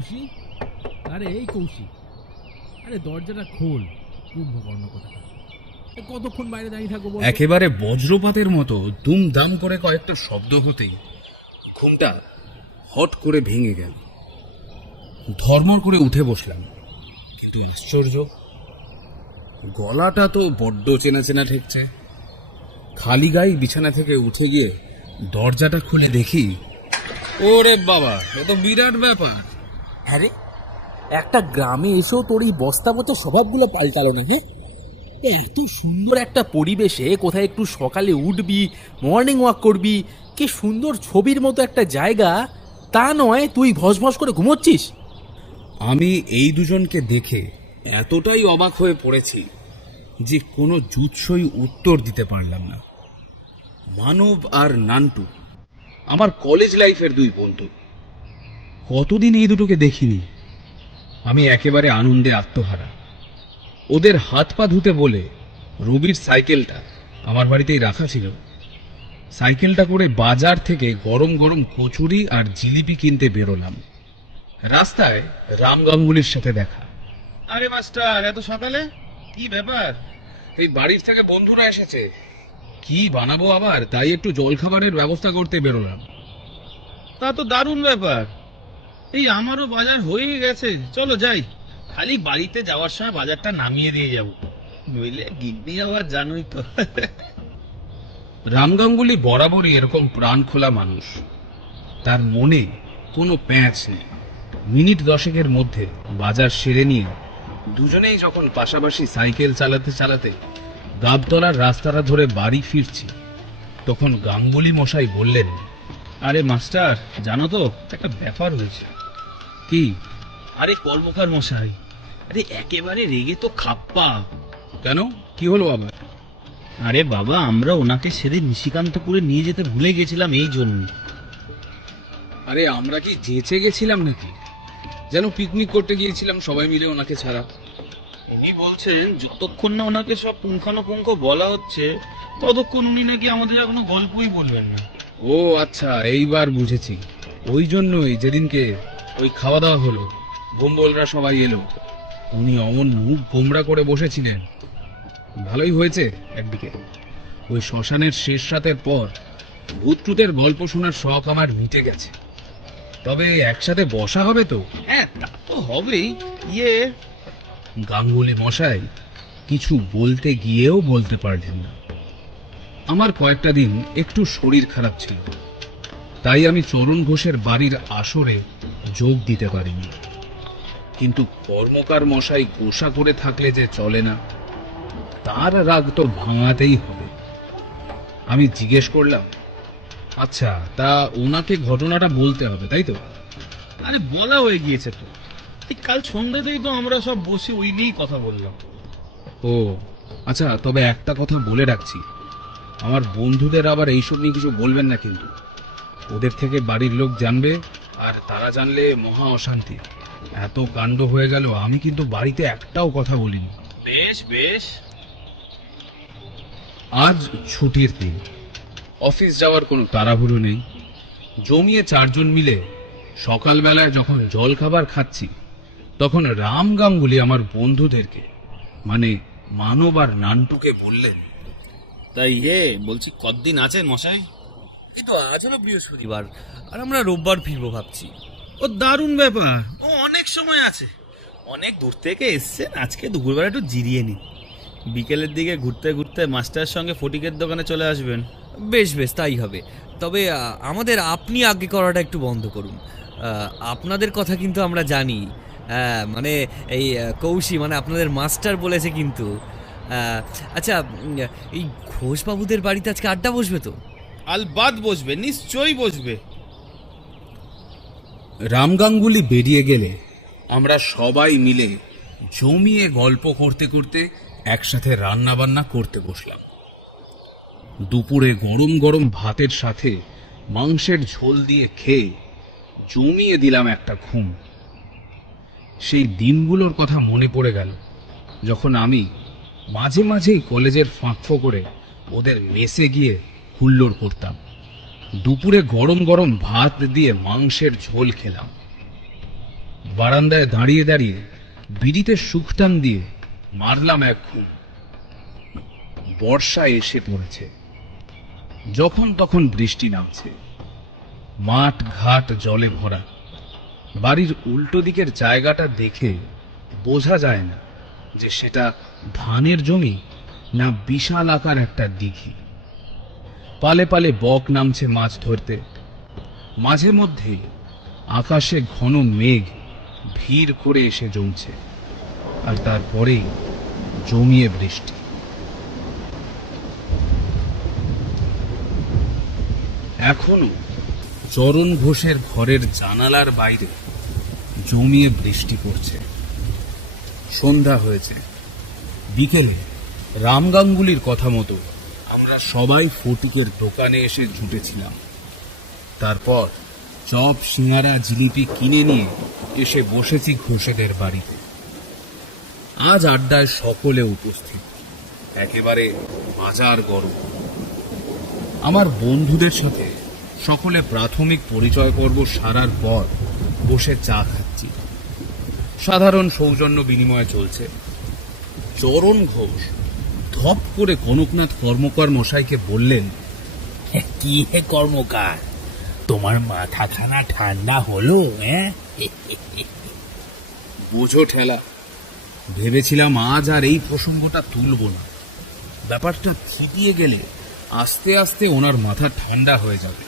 কৌশি, আরে এই কৌশি, আরে দরজাটা খোল। কুম্ভকর্ণ কোথাকার, কতক্ষণ বাইরে দাঁড়িয়ে থাকবো? একেবারে বজ্রপাতের মতো দুমদাম করে কয়েকটা শব্দ হতেই ঘুমটা হট করে ভেঙে গেল। ধর্মর করে উঠে বসলাম, কিন্তু আশ্চর্য, গলাটা তো বড্ড চেনা চেনা ঠেকছে। খালি গায়ে বিছানা থেকে উঠে গিয়ে দরজাটা খুলে দেখি, ওরে বাবা, এ তো বিরাট ব্যাপার। আরে একটা গ্রামে এসেও তোর এই বস্তাপচা স্বভাবগুলো পাল্টালো না? হ্যাঁ, এত সুন্দর একটা পরিবেশে কোথায় একটু সকালে উঠবি, মর্নিং ওয়াক করবি, কি সুন্দর ছবির মতো একটা জায়গা, তা নয় তুই ভসভস করে ঘুমোচ্ছিস। আমি এই দুজনকে দেখে এতটাই অবাক হয়ে পড়েছি যে কোনো জুৎসই উত্তর দিতে পারলাম না। মানব আর নান্টু আমার কলেজ লাইফের দুই বন্ধু। কতদিন এই দুটোকে দেখিনি। আমি একেবারে আনন্দে আত্মহারা। ওদের হাত পা ধুতে বলে রবির সাইকেলটা আমার বাড়িতেই রাখা ছিল। সাইকেলটা করে বাজার থেকে গরম গরম কচুরি আর জিলিপি কিনতে বেরোলাম। রাস্তায় রাম গাঙ্গুলির সাথে দেখা। আরে মাস্টার, এত সকালে কি ব্যাপার? এই বাড়ির থেকে বন্ধুরা এসেছে, কি বানাবো আবার, তাই একটু জলখাবারের ব্যবস্থা করতে বেরোলাম। তা তো দারুণ ব্যাপার। এই আমারও বাজার হয়ে গেছে, চলো যাই। খালি বাড়িতে যাওয়ার সময় বাজারটা নামিয়ে দিয়ে যাব, নইলে গিন্নি আবার জানোই তো। রাম গাঙ্গুলি বরাবরই এরকম প্রাণ খোলা মানুষ। তার মনে কোনো প্যাঁচ নেই। মিনিট 10 মধ্যে বাজার সেরে নিয়ে দুজনেই যখন পাশাপাশি সাইকেল চালাতে চালাতে গাবতলার রাস্তাটা ধরে বাড়ি ফিরছি, তখন গাঙ্গুলি মশাই বললেন, আরে মাস্টার, জানো তো একটা ব্যাপার হয়েছে। কি? আরে কর্মকার মশাই, আরে একেবারে রেগে তো খাপ্পা। কেন, কি হলো আবার? আরে বাবা, আমরা ওনাকে সেদিন নিশিকান্তপুরে নিয়ে যেতে ভুলে গেছিলাম, এই জন্য। আরে আমরা কি যেচে গেছিলাম নাকি? যেন পিকনিক করতে গিয়েছিলাম সবাই মিলে ওনাকে ছাড়া। উনি বলছেন যতক্ষণ না ওনাকে সব পুঙ্খানুপুঙ্খ বলা হচ্ছে ততক্ষণ উনি নাকি আমাদের আর কোনো গল্পই বলবেন না। ও আচ্ছা, এইবার বুঝেছি। ওই জন্যই যেদিনকে ওই খাওয়া দাওয়া হলো, বোম্বলরা সবাই এলো, উনি অমন মুখ গোমড়া করে বসেছিলেন। ভালোই হয়েছে একদিকে, ওই শ্মশানের শেষ রাতের পর ভূতটুতের গল্প শোনার শখ আমার মিটে গেছে। তবে একসাথে বসা হবে তো? হ্যাঁ, তা তো হবেই। ইয়ে, গাঙ্গুলি মশাই কিছু বলতে গিয়েও বলতে পারলেন না। আমার কয়েকটা দিন একটু শরীর খারাপ ছিল, তাই আমি চরণ ঘোষের বাড়ির আসরে যোগ দিতে পারিনি। কিন্তু কর্মকার মশাই গোসা করে থাকলে যে চলে না, তার রাগ তো ভাঙাতেই হবে। আমি জিজ্ঞেস করলাম, আচ্ছা তা ওনাকে ঘটনাটা বলতে হবে তাই তো? আরে বলা হয়ে গিয়েছে তো। এই কাল সন্ধ্যাতেই তো আমরা সব বসে ওই নিয়েই কথা বললাম। ও আচ্ছা, তবে একটা কথা বলে রাখছি, আমার বন্ধুদের আবার এইসব নিয়ে কিছু বলবেন না কিন্তু। ওদের থেকে বাড়ির লোক জানবে, আর তারা জানলে মহা অশান্তি। এত কাণ্ড হয়ে গেল, আমি কিন্তু বাড়িতে একটাও কথা বলিনি। বেশ বেশ। আজ ছুটির দিন, অফিস যাওয়ার কোনো তাড়াহুড়ো নেই। জমিয়ে 4 জন মিলে সকালবেলায় যখন জল খাবার খাচ্ছি, তখন রাম গাঙ্গুলি আমার বন্ধুদেরকে, মানে মানব আর নান্টুকে বললেন, তাই বলছি কতদিন আছেন মশাই? এই তো আজ হলো বৃহস্পতিবার, আর আমরা রোববার ফিরবো ভাবছি। ও দারুণ ব্যাপার, ও অনেক সময় আছে। অনেক দূর থেকে এসছেন, আজকে দুপুরবেলা একটু জিরিয়ে নিন। বিকেলের দিকে ঘুরতে ঘুরতে মাস্টারের সঙ্গে ফটিকের দোকানে চলে আসবেন। বেশ বেশ, তাই হবে। তবে আমাদের আপনি আগে করাটা একটু বন্ধ করুন। আপনাদের কথা কিন্তু আমরা জানি। হ্যাঁ, মানে এই কৌশি, মানে আপনাদের মাস্টার বলেছে কিন্তু। আচ্ছা, এই ঘোষবাবুদের বাড়িতে আজকে আড্ডা বসবে তো? আলবাদ বসবে, নিশ্চয়ই বসবে। রাম গাঙ্গুলি বেরিয়ে গেলে আমরা সবাই মিলে জমিয়ে গল্প করতে করতে একসাথে রান্না বান্না করতে বসলাম। দুপুরে গরম গরম ভাতের সাথে মাংসের ঝোল দিয়ে খেয়ে জমিয়ে দিলাম একটা ঘুম। সেই দিনগুলোর কথা মনে পড়ে গেল, যখন আমি মাঝে মাঝেই কলেজের ফাঁক করে ওদের মেসে গিয়ে হুল্লোড় করতাম। দুপুরে গরম গরম ভাত দিয়ে মাংসের ঝোল খেলাম। বারান্দায় দাঁড়িয়ে দাঁড়িয়ে বিড়িতে সুখটান দিয়ে মারলাম এক ঘুম। বর্ষা এসে পড়েছে, যখন তখন বৃষ্টি নামছে, মাঠ ঘাট জলে ভরা। বাড়ির উল্টো দিকের জায়গাটা দেখে বোঝা যায় না যে সেটা ধানের জমি না বিশাল আকার একটা দিঘি। পালে পালে বক নামছে মাছ ধরতে। মাঝে মধ্যে আকাশে ঘন মেঘ ভিড় করে এসে জমছে, আর তারপরেই জমিয়ে বৃষ্টি। এখনো চরণ ঘোষের ঘরের জানালার বাইরে জমিয়ে বৃষ্টি পড়ছে। সন্ধ্যা হয়েছে। বিকেলে রাম গাঙ্গুলির কথা মতো আমরা সবাই ফটিকের দোকানে এসে জুটেছিলাম। তারপর চপ, সিঙ্গারা, জিলিপি কিনে নিয়ে এসে বসেছি ঘোষেদের বাড়িতে। আজ আড্ডায় সকলে উপস্থিত, একেবারে বাজার গরম। আমার বন্ধুদের সাথে সকলে প্রাথমিক পরিচয় পর্ব সারার পর বসে চা খাচ্ছি। সাধারণ সৌজন্য বিনিময় চলছে। চরণ ঘোষ ধপ করে কনকনাথ কর্মকার মশাইকে বললেন, কি হে কর্মকার, তোমার মাথাখানা ঠান্ডা হলো? বোঝো ঠেলা। ভেবেছিলাম আজ আর এই প্রসঙ্গটা তুলব না। ব্যাপারটা থিতিয়ে গেলে আস্তে আস্তে ওনার মাথা ঠান্ডা হয়ে যাবে।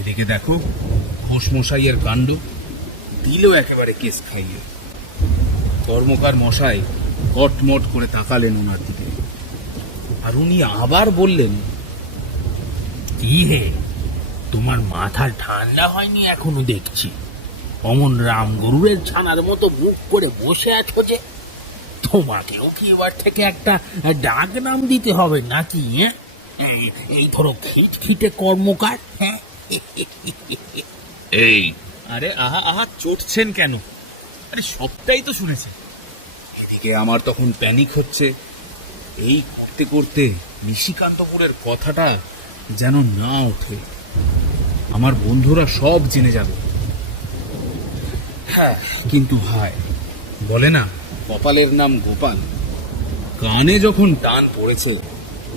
এদিকে দেখো ঘোষ মশাইয়ের কাণ্ড, দিল একেবারে কেস খাইয়ে। কর্মকার মশাই কটমট করে তাকালেন ওনার দিকে, আর উনি আবার বললেন, কি হে, তোমার মাথা ঠান্ডা হয়নি এখনো দেখছি? অমন রামগরুরের ছানার মতো মুখ করে বসে আছো যে, তোমাকেও কি এবার থেকে একটা ডাক নাম দিতে হবে নাকি? এই ধরো খিটখিটে কর্মকার। হ্যাঁ, এই আরে আহা আহা, চটছেন কেন? আরে সবটাই তো শুনেছেন। এদিকে আমার তখন প্যানিক হচ্ছে। এই করতে করতে নিশিকান্তপুরের কথাটা যেন না ওঠে, আমার বন্ধুরা সব জেনে যাবে। হ্যাঁ, কিন্তু ভাই বলে না, কপালের নাম গোপাল। কানে যখন টান পড়েছে,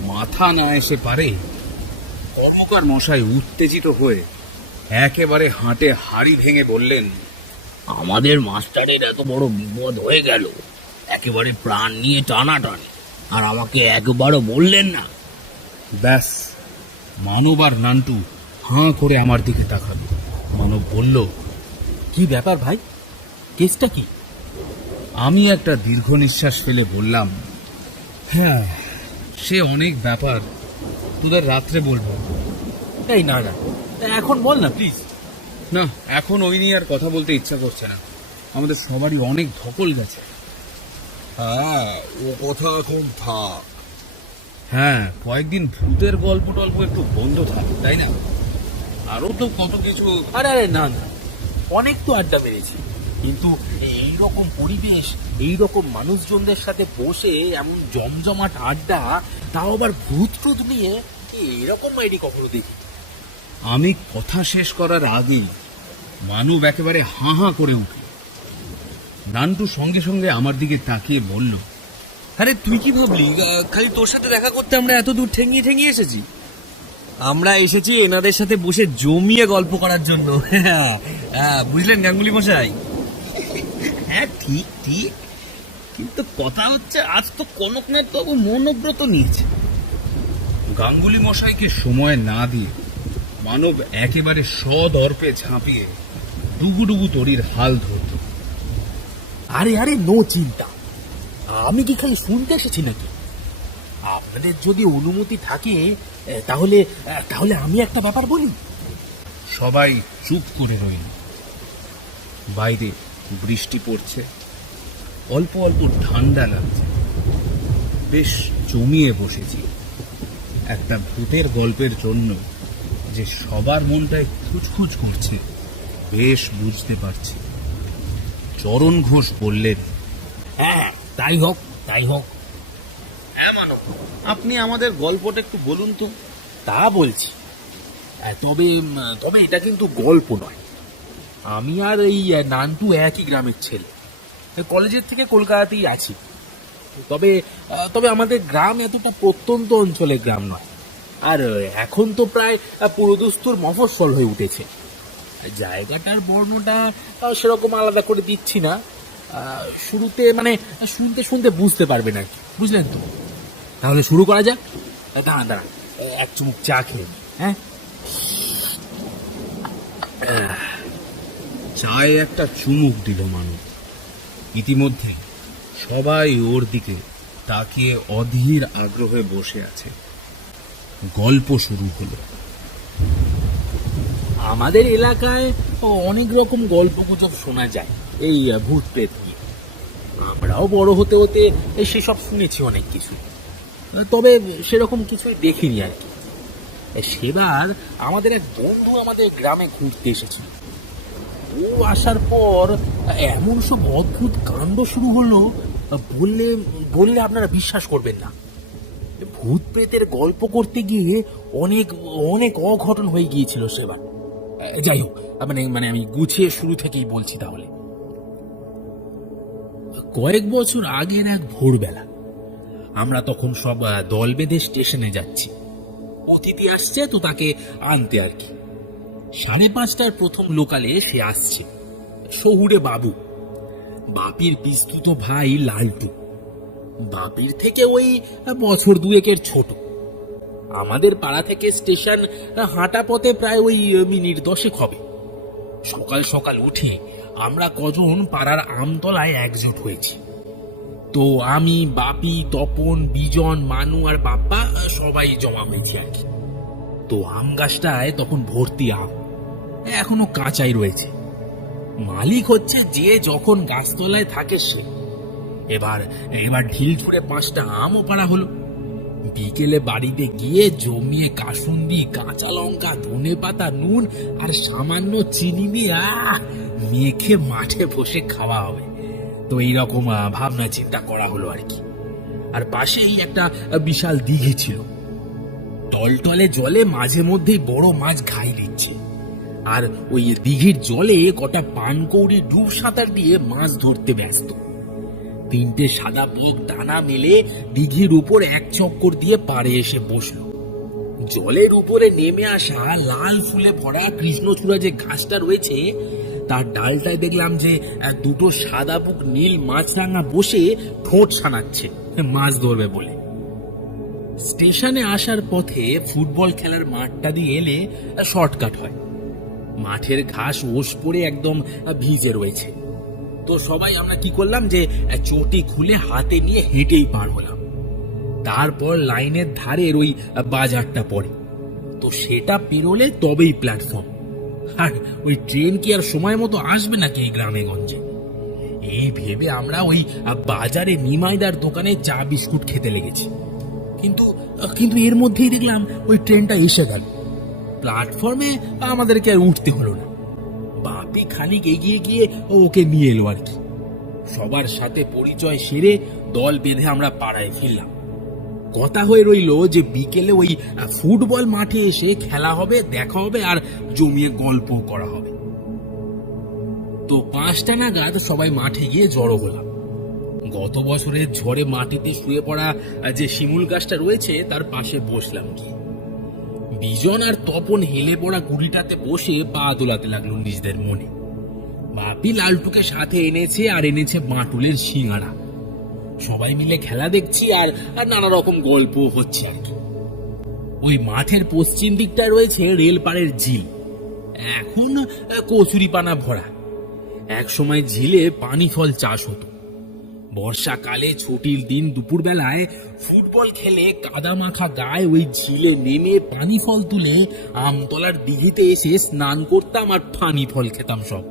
মাথা না এসে পারে। কর্মকার মশাই উত্তেজিত হয়ে একেবারে হাঁটে হাড়ি ভেঙে বললেন, আমাদের মাস্টারের এত বড় বিপদ হয়ে গেল, একেবারে প্রাণ নিয়ে টানাটানি, আর আমাকে একবারও বললেন না। ব্যাস, মানব আর নান্টু হাঁ করে আমার দিকে তাকালো। মানব বলল, কি ব্যাপার ভাই, কেসটা কি? আমি একটা দীর্ঘ নিঃশ্বাস ফেলে বললাম, হ্যাঁ, সে অনেক ব্যাপার, তোদের রাত্রে বলবো। এই না না, এখন বল না প্লিজ। না, এখন ওই নিয়ে আর কথা বলতে ইচ্ছা করছে না। আমাদের সবারই অনেক ধকল গেছে। হ্যাঁ, ও কথা এখন থাক। হ্যাঁ, কয়েকদিন ভূতের গল্প টল্প একটু বন্ধ থাকে, তাই না? আরো তো কত কিছু। আরে আরে না না, অনেক তো আড্ডা মেরেছি, কিন্তু এইরকম পরিবেশ, এইরকম মানুষজনদের সাথে বসে এমন জমজমাট আড্ডা, তাও আবার ভূত টুত নিয়ে, এইরকম আইডি কখনো দেখি। আমি কথা শেষ করার আগেই মানব একেবারে হাঁ হাঁ করে উঠল। নান্টু সঙ্গে সঙ্গে আমার দিকে তাকিয়ে বলল, আরে তুই কি ভাবলি খালি তোর সাথে দেখা করতে আমরা এত দূর ঠেঙিয়ে ঠেঙিয়ে এসেছি? আমরা এসেছি এনাদের সাথে বসে জমিয়ে গল্প করার জন্য। হ্যাঁ, বুঝলেন গাঙ্গুলি মশাই? হ্যাঁ ঠিক ঠিক, কিন্তু কথা হচ্ছে আজ তো কনকনাথ বাবু মৌনব্রত নিয়েছে। গাঙ্গুলি মশাইকে সময় না দিয়ে মানব একেবারে সদর্পে ঝাঁপিয়ে ডুবুডুবু তরির হাল ধরত। আরে আরে, নো চিন্তা, আমি কি খালি শুনতে এসেছি নাকি? আপনাদের যদি অনুমতি থাকে তাহলে তাহলে আমি একটা ব্যাপার বলি। সবাই চুপ করে রইল। বাইরে বৃষ্টি পড়ছে, অল্প অল্প ঠান্ডা লাগছে। বেশ জমিয়ে বসেছি একটা ভূতের গল্পের জন্য। যে সবার মনটায় খুঁজখুঁজ করছে বেশ বুঝতে পারছি। চরণ ঘোষ বললেন, হ্যাঁ, তাই হোক তাই হোক। হ্যাঁ মানব, আপনি আমাদের গল্পটা একটু বলুন তো। তা বলছি, তবে তবে এটা কিন্তু গল্প নয়, আমি আর এই নান্টু একই গ্রামের ছেলে, কলেজের থেকে কলকাতাতেই আছি। তবে তবে আমাদের গ্রাম এতটা প্রত্যন্ত অঞ্চলের গ্রাম নয়, আর এখন তো প্রায় পুরোদস্তুর মফস্বল হয়ে উঠেছে। জায়গাটার বর্ণটা সেরকম আলাদা করে দিচ্ছি না, শুরুতে মানে শুনতে শুনতে বুঝতে পারবেন আর কি, বুঝলেন তো? তাহলে শুরু করা যাক। দাঁড়ান দাঁড়ান, এক চুমুক চা খেয়ে নিই, হ্যাঁ? চায়ে একটা চুমুক দিল মানব। ইতিমধ্যে সবাই ওর দিকে তাকিয়ে অধীর আগ্রহে বসে আছে। গল্প শুরু হলো। আমাদের এলাকায় অনেক রকম গল্প গুজব শোনা যায় এই ভূত প্রেত নিয়ে। আমরাও বড় হতে হতে সেসব শুনেছি অনেক কিছু, তবে সেরকম কিছুই দেখিনি আর কি। সেবার আমাদের এক বন্ধু আমাদের গ্রামে ঘুরতে এসেছিল। ও আসার পর এমন সব অদ্ভুত কাণ্ড শুরু হলো, বললে বললে আপনারা বিশ্বাস করবেন না। ভূত প্রেতের গল্প করতে গিয়ে অনেক অনেক অঘটন হয়ে গিয়েছিল সেবার। যাই হোক, মানে মানে আমি গুছিয়ে শুরু থেকেই বলছি তাহলে। কয়েক বছর আগের এক ভোরবেলা আমরা তখন সব দল বেঁধে স্টেশনে যাচ্ছি। অতিথি আসছে তো তাকে আনতে আর কি। 5:30টার প্রথম লোকালে সে আসছে, শহুরে বাবু, বাপির বিস্তুত ভাই লালটু। বাপির থেকে ওই বছর দুয়েকের ছোট। আমাদের পাড়া থেকে স্টেশন হাঁটা পথে প্রায় ওই মিনিট 10 হবে। সকাল সকাল উঠে আমরা কজন পাড়ার আমতলায় একজোট হয়েছি। তো আমি, বাপি, তপন, বিজন, মানু আর বাপ্পা সবাই জমা হয়েছি আর কি। তো আম গাছটায় তখন ভর্তি আম, এখনো কাঁচাই রয়েছে। মালিক হচ্ছে যে যখন গাছতলায় থাকে সে। এবার এবার ঢিল ছুঁড়ে 5টা আমও পাড়া হলো। বিকেলে বাড়িতে গিয়ে জমিয়ে কাসুন্দি, কাঁচা লঙ্কা, ধনেপাতা, নুন আর সামান্য চিনি দিয়ে মেখে মাঠে বসে খাওয়া হবে। তো এইরকম ভাবনা চিন্তা করা হলো আর কি। আর পাশেই একটা বিশাল দিঘি ছিল। টলটলে জলে মাঝে মধ্যেই বড় মাছ ঘাই দিচ্ছে, আর ওই দিঘির জলে কটা পানকৌড়ি ডুব সাঁতার দিয়ে মাছ ধরতে ব্যস্ত। 3টে সাদা বক ডানা মেলে দিঘির উপর এক চক্কর দিয়ে পাড়ে এসে বসলো। জলের উপরে নেমে আসা লাল ফুলে ভরা কৃষ্ণচূড়া যে ঘাসটা রয়েছে, তার ডালটায় দেখলাম যে 2টো সাদা বুক নীল মাছরাঙা বসে ঠোঁট সানাচ্ছে মাছ ধরবে বলে। স্টেশনে আসার পথে ফুটবল খেলার মাঠটা দিয়ে এলে শর্টকাট হয়। মাঠের ঘাস ওস পড়ে একদম ভিজে রয়েছে। তো সবাই আমরা কি করলাম যে চটি খুলে হাতে নিয়ে হেঁটেই পার হলাম। তারপর লাইনের ধারের ওই বাজারটা পড়ে, তো সেটা পেরোলে তবেই প্ল্যাটফর্ম। আর ওই ট্রেন কি আর সময় মতো আসবে নাকি এই গ্রামে গঞ্জে? এই ভেবে আমরা ওই বাজারে নিমাইদার দোকানে চা বিস্কুট খেতে লেগেছি। কিন্তু কিন্তু এর মধ্যেই দেখলাম ওই ট্রেনটা এসে গেল। প্ল্যাটফর্মে আমাদেরকে আর উঠতে হলো না। বাপি খানিক এগিয়ে গিয়ে ওকে নিয়ে এলো আর কি। সবার সাথে পরিচয় সেরে দল বেঁধে আমরা পাড়ায় ফিরলাম। কথা হয়ে রইল যে বিকেলে ওই ফুটবল মাঠে এসে খেলা হবে, দেখা হবে আর জমিয়ে গল্প করা হবে। তো 5টা নাগাদ সবাই মাঠে গিয়ে জড়ো হলাম। গত বছরের ঝড়ে মাটিতে শুয়ে পড়া যে শিমুল গাছটা রয়েছে তার পাশে বসলাম কি। বিজন আর তপন হেলে পড়া গুড়িটাতে বসে পা দোলাতে লাগলো নিজেদের মনে। বাপি লালটুকে সাথে এনেছে, আর এনেছে বাঁটুলের সিঙ্গারা। সবাই মিলে খেলা দেখছি আর নানা রকম গল্প হচ্ছে আর কি। ওই মাঠের পশ্চিম দিকটা রয়েছে রেলপাড়ের ঝিল, এখন কচুরিপানা ভরা। এক সময় ঝিলে পানি ফল চাষ হতো। বর্ষাকালে ছুটির দিন দুপুরবেলায় ফুটবল খেলে কাদা মাখা গায়ে ওই ঝিলে নেমে পানি ফল তুলে আমতলার দিঘিতে এসে স্নান করতাম আর পানি ফল খেতাম সব।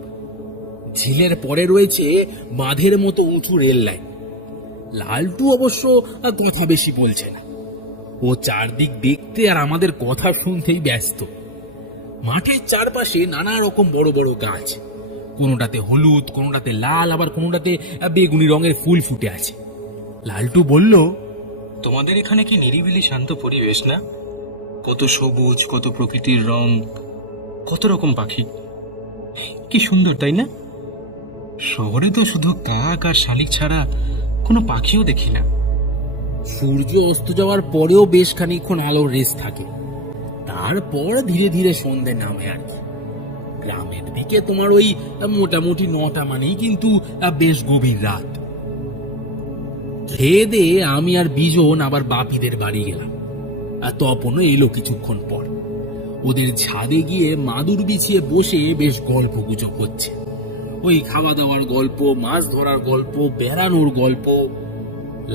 ঝিলের পরে রয়েছে বাঁধের মতো উঁচু রেল লাইন। লালটু অবশ্য কথা বেশি বলছে না, ও চারদিক দেখতে আর আমাদের কথা শুনতেই ব্যস্ত। মাঠের চারপাশে নানা রকম বড় বড় গাছ, কোনোটাতে হলুদ, কোনোটাতে লাল, আবার কোনোটাতে বেগুনি রঙের ফুল ফুটে আছে। লালটু বলল, তোমাদের এখানে কি নিরিবিলি শান্ত পরিবেশ না? কত সবুজ, কত প্রকৃতির রং, কত রকম পাখি। কি সুন্দর তাই না? শহরে তো শুধু কাক আর শালিক ছাড়া কোনো পাখিও দেখি না। সূর্য অস্ত যাওয়ার পরেও বেশ খানিকক্ষণ আলোর রেস থাকে, তারপর ধীরে ধীরে সন্ধে নামে আর কি। গ্রামের দিকে তোমার ওই মোটামুটি 9টা মানেই কিন্তু বেশ গভীর রাত। খেয়ে দিয়ে আমি আর বিজন আবার বাপিদের বাড়ি গেলাম, আর তপনও এলো কিছুক্ষণ পর। ওদের ছাদে গিয়ে মাদুর বিছিয়ে বসে বেশ গল্প গুজব হচ্ছে। ওই খাওয়া দাওয়ার গল্প, মাছ ধরার গল্প, বেড়ানোর গল্প।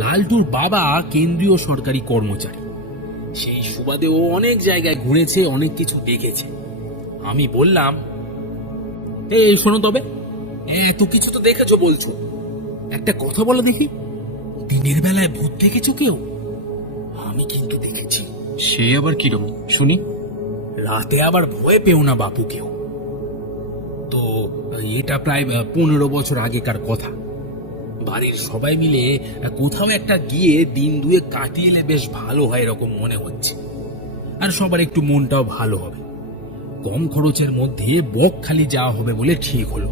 লালটুর বাবা কেন্দ্রীয় সরকারি কর্মচারী, সেই সুবাদে ও অনেক জায়গায় ঘুরেছে, অনেক কিছু দেখেছে। আমি বললাম, এই শোনো তবে, এত কিছু তো দেখেছো বলছো, একটা কথা বলো দেখি, দিনের বেলায় ভূত দেখেছো কেউ? আমি কিন্তু দেখেছি। সে আবার কিরকম শুনি? রাতে আবার ভয় পেও না বাপু কেউ। তো এটা প্রায় 15 বছর আগেকার কথা। বাড়ির সবাই মিলে কোথাও একটা গিয়ে দিন দুয়ে কাটিয়ে এলে বেশ ভালো হয় এরকম মনে হচ্ছে, আর সবার একটু মনটাও ভালো হবে। কম খরচের মধ্যে বকখালি যাওয়া হবে বলে ঠিক হলো।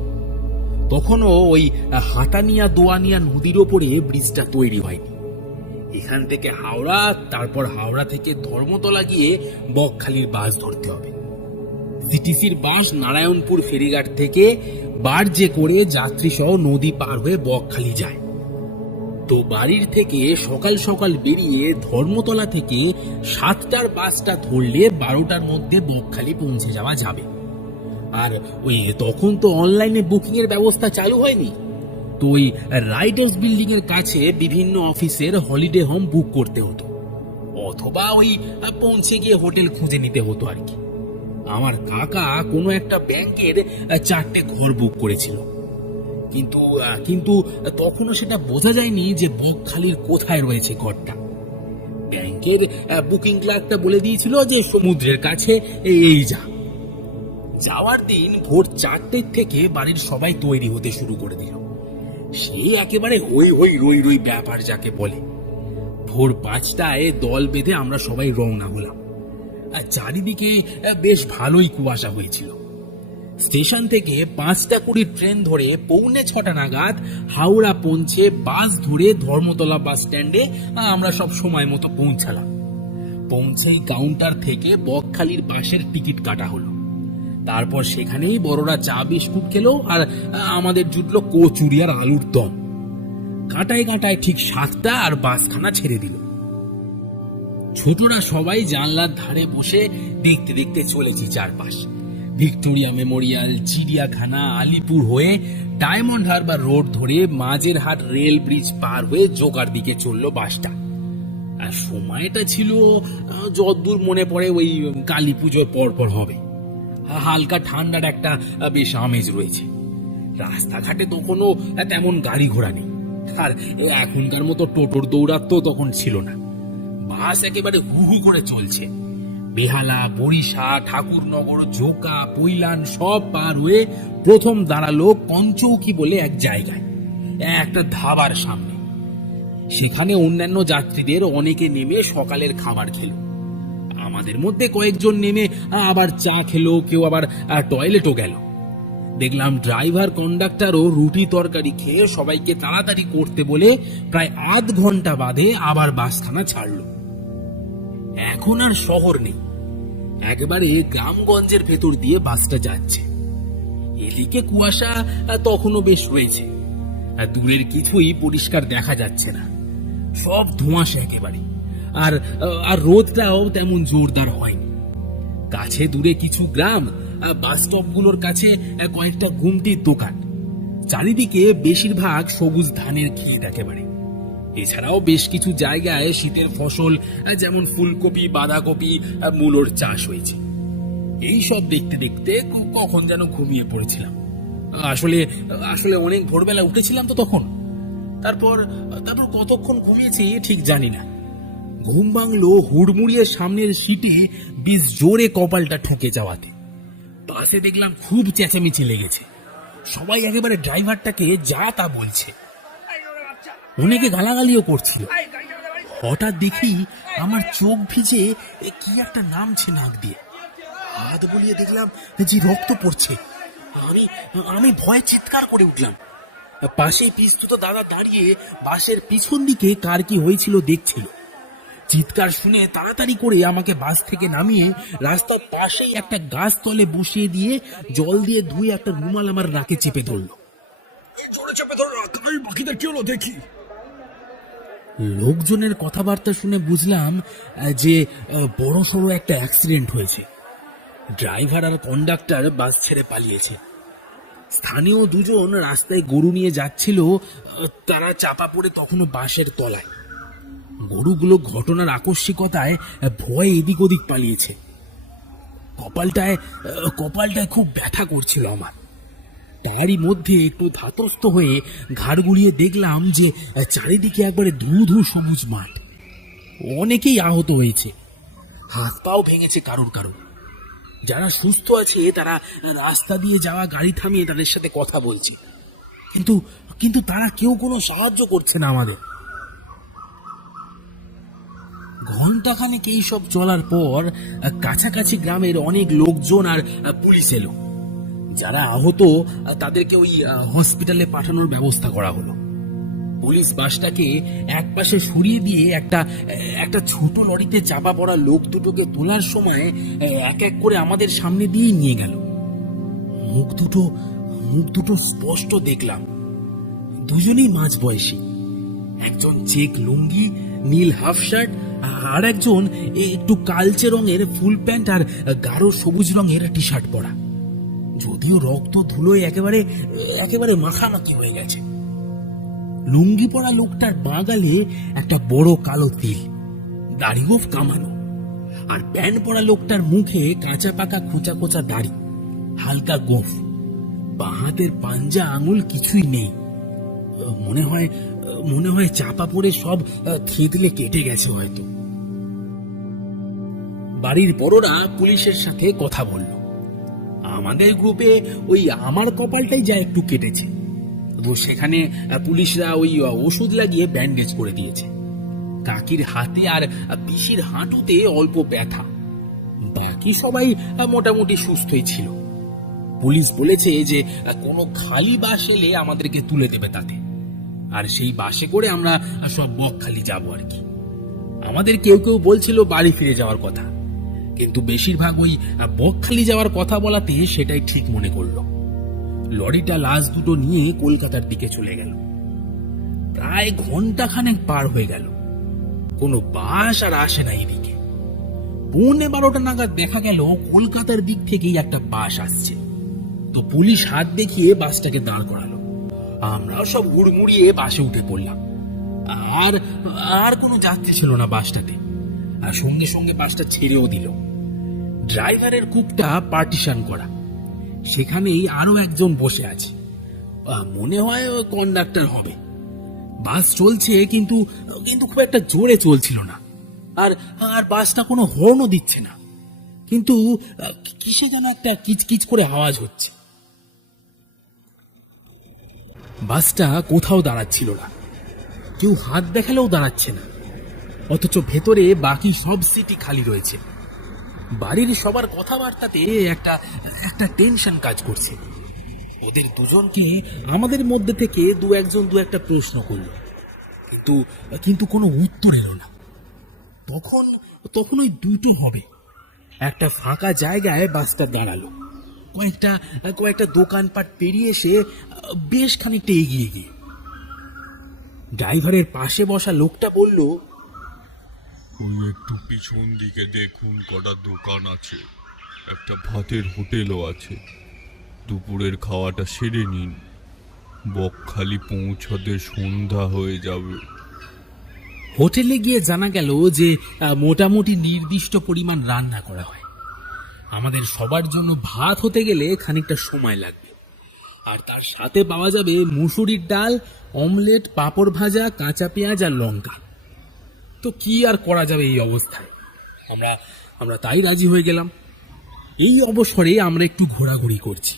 তখনও ওই হাটানিয়া দোয়ানিয়া নদীর ওপরে ব্রিজটা তৈরি হয়নি। এখান থেকে হাওড়া, তারপর হাওড়া থেকে ধর্মতলা গিয়ে বকখালির বাস ধরতে হবে। সিটিসির বাস নারায়ণপুর ফেরিঘাট থেকে বার্জে করে যাত্রী সহ নদী পার হয়ে বকখালি যায়। তো বাড়ির থেকে সকাল সকাল বেরিয়ে ধর্মতলা থেকে 7টার বাসটা ধরলে 12টার মধ্যে বকখালি পৌঁছে যাওয়া যাবে। আর ওই তখন তো অনলাইনে বুকিং এর ব্যবস্থা চালু হয়নি, তো ওই রাইডার্স বিল্ডিং এর কাছে বিভিন্ন অফিসের হলিডে হোম বুক করতে হতো, অথবা ওই পৌঁছে গিয়ে হোটেল খুঁজে নিতে হতো আর কি। আমার কাকা কোনো একটা ব্যাংকের 4টে ঘর বুক করেছিল, কিন্তু তখনও সেটা বোঝা যায়নি যে বকখালির কোথায় রয়েছে ঘরটা। ব্যাংকের বুকিং ক্লার্কটা বলে দিয়েছিল যে সমুদ্রের কাছে এই যা। যাওয়ার দিন ভোর 4টের থেকে বাড়ির সবাই তৈরি হতে শুরু করে দিল। সে একেবারে হই হই রই রই ব্যাপার যাকে বলে। ভোর 5টায় দল বেঁধে আমরা সবাই রওনা হলাম। আর চারিদিকে বেশ ভালোই কুয়াশা হয়েছিল। স্টেশন থেকে 5টা 20 ট্রেন ধরে 6:45 নাগাদ হাওড়া পৌঁছে বাস ধরে ধর্মতলা বাস স্ট্যান্ডে আমরা সব সময় মতো পৌঁছালাম। পৌঁছেই কাউন্টার থেকে বকখালির বাসের টিকিট কাটা হলো। তারপর সেখানেই বড়রা চা বিস্কুট খেলো, আর আমাদের জুটলো কচুরি আর আলুর দম। কাটায় কাটায় ঠিক 7টা আর বাসখানা ছেড়ে দিল। ছোটরা সবাই জানলার ধারে বসে দেখতে দেখতে চলেছি চারপাশ। ভিক্টোরিয়া মেমোরিয়াল, চিড়িয়াখানা, আলিপুর হয়ে ডায়মন্ড হারবার রোড ধরে মাঝেরহাট রেল ব্রিজ পার হয়ে জোকার দিকে চললো বাসটা। আর সময়টা ছিল যতদূর মনে পড়ে ওই কালী পুজোর পরপর হবে। হালকা ঠান্ডার একটা বেশ আমেজ রয়েছে। রাস্তাঘাটে তখনও তেমন গাড়ি ঘোড়া নেই, আর এখনকার মতো টোটোর দৌড়াত তো তখন ছিল না। বাস একেবারে হু হু করে চলছে। বেহালা, বরিশা, ঠাকুরনগর, জোকা, পৈলান সব পার হয়ে প্রথম দাঁড়ালো পঞ্চৌকি বলে এক জায়গায়, একটা ধাবার সামনে। সেখানে অন্যান্য যাত্রীদের অনেকে নেমে সকালের খাবার খেলো। আমাদের মধ্যে কয়েকজন নেমে আবার চা খেলো, কেউ আবার টয়লেটও গেল। দেখলাম ড্রাইভার কন্ডাক্টরও রুটি তরকারি খেয়ে সবাইকে তাড়াতাড়ি করতে বলে প্রায় আধ ঘন্টা বাদে আবার বাসখানা ছাড়লো। এখন আর শহর নেই, একেবারে গ্রামগঞ্জের ভেতর দিয়ে বাসটা যাচ্ছে। এদিকে কুয়াশা তখনও বেশ রয়েছে, দূরের কিছুই পরিষ্কার দেখা যাচ্ছে না, সব ধোঁয়াশা একেবারে। আর রোদটাও তেমন জোরদার হয়নি। কাছে দূরে কিছু গ্রাম, বাস স্টপগুলোর কাছে কয়েকটা গুমটির দোকান। চারিদিকে বেশিরভাগ সবুজ ধানের ক্ষেত একেবারে। এছাড়াও বেশ কিছু জায়গায় শীতের ফসল যেমন ফুলকপি, বাঁধাকপি, মূলোর চাষ হয়েছে। এই সব দেখতে দেখতে কখন যেন ঘুমিয়ে পড়েছিলাম। আসলে অনেক ভোরবেলা উঠেছিলাম তো তখন। তারপর কতক্ষণ ঘুমিয়েছি ঠিক জানি না। ঘুম ভাঙলো হুড়মুড়িয়ে সামনের সিটে বেশ জোরে কপালটা ঠুকে যাওয়াতে। বাসে দেখলাম খুব চেঁচামেচি লেগেছে। সবাই একেবারে ড্রাইভারটাকে যা তা বলছে, অনেকে গালাগালিও করছিল। হঠাৎ দেখি আমার চোখ ভিজে কি একটা নামছে নাক দিয়ে। হাত বুলিয়ে দেখলাম যে রক্ত পড়ছে। আমি আমি ভয়ে চিৎকার করে উঠলাম। পাশে পিস্তুত দাদা দাঁড়িয়ে বাসের পিছন দিকে কার কি হয়েছিল দেখছিল। চিৎকার শুনে তাড়াতাড়ি করে আমাকে বাস থেকে নামিয়ে রাস্তার পাশেই একটা গাছ তলে বসিয়ে দিয়ে জল দিয়ে ধুয়ে একটা রুমাল আমার নাকে চেপে ধরলো। জোরে চেপে ধরো, এই বাকিদের কি হলো দেখি। লোকজনের কথাবার্তা শুনে বুঝলাম যে বড় সড়ো একটা অ্যাক্সিডেন্ট হয়েছে। ড্রাইভার আর কন্ডাক্টর বাস ছেড়ে পালিয়েছে। স্থানীয় দুজন রাস্তায় গরু নিয়ে যাচ্ছিল, তারা চাপা পড়ে তখনও বাসের তলায়। গরুগুলো ঘটনার আকস্মিকতায় ভয়ে এদিক ওদিক পালিয়েছে। কপালটায় খুব ব্যথা করছিল আমার। তারই মধ্যে একটু ধাতস্থ হয়ে ঘাড় গুলিয়ে দেখলাম যে চারিদিকে একবারে ধু ধু সবুজ মাঠ। অনেকেই আহত হয়েছে, হাত পাও ভেঙেছে কারোর কারোর। যারা সুস্থ আছে তারা রাস্তা দিয়ে যাওয়া গাড়ি থামিয়ে তাদের সাথে কথা বলছে, কিন্তু কিন্তু তারা কেউ কোনো সাহায্য করছে না আমাদের। ঘন্টাখানেক এই সব চলার পর কাছাকাছি গ্রামের অনেক লোকজন আর পুলিশ এলো। যারা আহত তাদেরকে ওই হসপিটালে পাঠানোর ব্যবস্থা করা হলো। পুলিশ বাসটাকে এক পাশে সরিয়ে দিয়ে একটা ছোট লরিতে চাপা পড়া লোক দুটোকে তোলার সময় এক এক করে আমাদের সামনে দিয়ে নিয়ে গেল। মুখ দুটো স্পষ্ট দেখলাম। দুজনেই মাঝ বয়সী, একজন চেক লুঙ্গি, নীল হাফ শার্ট, আর একজন একটু কালচে রঙের ফুল প্যান্ট আর গাঢ় সবুজ রঙের টি শার্ট পরা। যদিও রক্ত ধুলোয় একেবারে মাখামাখি হয়ে গেছে। লুঙ্গি পরা লোকটার বাঁ গালে একটা বড় কালো তিল, দাড়ি গোঁফ কামানো, আর প্যান্ট পরা লোকটার মুখে কাঁচা পাকা খোঁচা খোঁচা দাড়ি, হালকা গোঁফ। বাঁ হাতের পাঞ্জা আঙুল কিছুই নেই। মনে হয় চাপা পড়ে সব থেতলে কেটে গেছে হয়তো। বাড়ির বড়রা পুলিশের সাথে কথা বলল। আমাদের গ্রুপে ওই আমার কপালটাই যা একটু কেটেছে, তো সেখানে পুলিশরা ওই ওষুধ লাগিয়ে ব্যান্ডেজ করে দিয়েছে। কাকির হাতে আর পিসির হাঁটুতে অল্প ব্যথা, বাকি সবাই মোটামুটি সুস্থই ছিল। পুলিশ বলেছে যে কোনো খালি বাস এলে আমাদেরকে তুলে দেবে তাতে, আর সেই বাসে করে আমরা সব বকখালি যাবো আর কি। আমাদের কেউ কেউ বলছিল বাড়ি ফিরে যাওয়ার কথা, কিন্তু বেশিরভাগ ওই বকখালি যাওয়ার কথা বলাতে সেটাই ঠিক মনে করলো। লরিটা লাশ দুটো নিয়ে কলকাতার দিকে চলে গেল। প্রায় ঘন্টাখানেক পার হয়ে গেল, কোনো বাস আর আসে না এদিকে। 11:30 নাগাদ দেখা গেল কলকাতার দিক থেকেই একটা বাস আসছে। তো পুলিশ হাত দেখিয়ে বাসটাকে দাঁড় করালো। আমরা সব হুড়মুড়িয়ে বাসে উঠে পড়লাম। আর কোনো যাত্রী ছিল না বাসটাতে, আর সঙ্গে সঙ্গে বাসটা ছেড়েও দিল। ড্রাইভারের কূপটা পার্টিশন করা, সেখানেই আরো একজন বসে আছে। মনে হয় কন্ডাক্টর হবে। বাস চলছে, কিন্তু খুব একটা জোরে চলছিল না। আর বাসটা কোনো হর্নও দিচ্ছে না, কিন্তু কিসে যেন একটা কিচকিচ করে আওয়াজ হচ্ছে। বাসটা কোথাও দাঁড়াচ্ছিল না, কেউ হাত দেখালেও দাঁড়াচ্ছে না, অথচ ভেতরে বাকি সব সিটই খালি রয়েছে। বাড়ির সবার কথাবার্তাতে একটা টেনশন কাজ করছে। ওদের দুজনকে আমাদের মধ্যে থেকে দু একটা প্রশ্ন করলো, কিন্তু কোনো উত্তর এলো না। তখন ওই দুটো হবে একটা ফাঁকা জায়গায় বাসটা দাঁড়ালো। কয়েকটা দোকানপাট পেরিয়ে এসে বেশ খানিকটা এগিয়ে গিয়ে ড্রাইভারের পাশে বসা লোকটা বলল, ওই একটু পিছন দিকে দেখুন, কটা দোকান আছে, একটা ভাতের হোটেলও আছে। দুপুরের খাওয়াটা সেরে নিন, বকখালি পৌঁছাতে সন্ধ্যা হয়ে যাবে। হোটেলে গিয়ে জানা গেল যে মোটামুটি নির্দিষ্ট পরিমাণ রান্না করা হয়। আমাদের সবার জন্য ভাত হতে গেলে খানিকটা সময় লাগবে, আর তার সাথে পাওয়া যাবে মুসুরির ডাল, অমলেট, পাঁপড় ভাজা, কাঁচা পেঁয়াজ আর লঙ্কা। তো কি আর করা যাবে এই অবস্থায়? আমরা তাই রাজি হয়ে গেলাম। এই অবসরে আমরা একটু ঘোরাঘুরি করছি।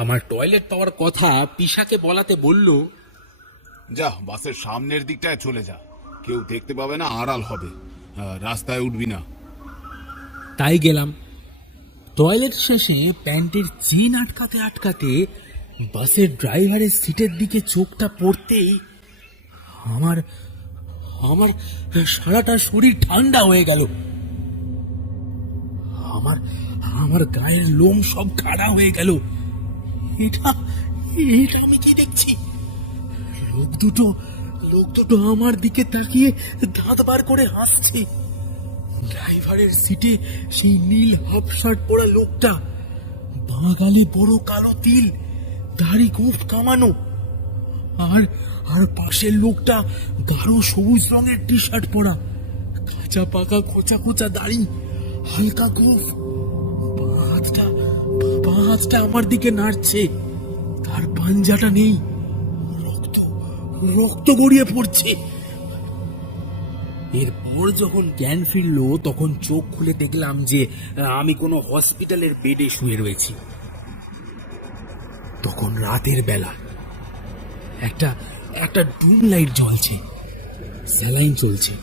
আমার টয়লেট পাওয়ার কথা পিসাকে বলাতে বলল, যা বাসের সামনের দিকটায় চলে যা, কেউ দেখতে পাবে না, আড়াল হবে, রাস্তায় উঠবি না। তাই গেলাম। টয়লেট শেষে প্যান্টের চেন আটকাতে আটকাতে বাসের ড্রাইভারের সিটের দিকে চোখটা পড়তেই আমার আমার সারাটা শরীর ঠান্ডা হয়ে গেল। আমার আমার গায়ের লোম সব খাড়া হয়ে গেল। এটা এটা আমি কি দেখছি? লোক দুটো আমার দিকে তাকিয়ে দাঁত বার করে হাসছে। ড্রাইভারের সিটে সেই নীল হাফ শার্ট পরা লোকটা, বাঁ গালে বড় কালো তিল, দাড়ি গোঁফ কামানো। আর পাশের লোকটা গাঢ় সবুজ রঙের টি শার্ট পরা, কাঁচা পাকা খোঁচা খোঁচা দাড়ি, হালকা গ্লোভ। বাঁ হাতটা আমার দিকে নাড়ছে, তার পাঞ্জাটা নেই, রক্ত গড়িয়ে পড়ছে। এরপর যখন জ্ঞান ফিরলো তখন চোখ খুলে দেখলাম যে আমি কোনো হসপিটালের বেডে শুয়ে রয়েছি। তখন রাতের বেলা একটা ডিম লাইট জ্বলছে, স্যালাইন চলছে,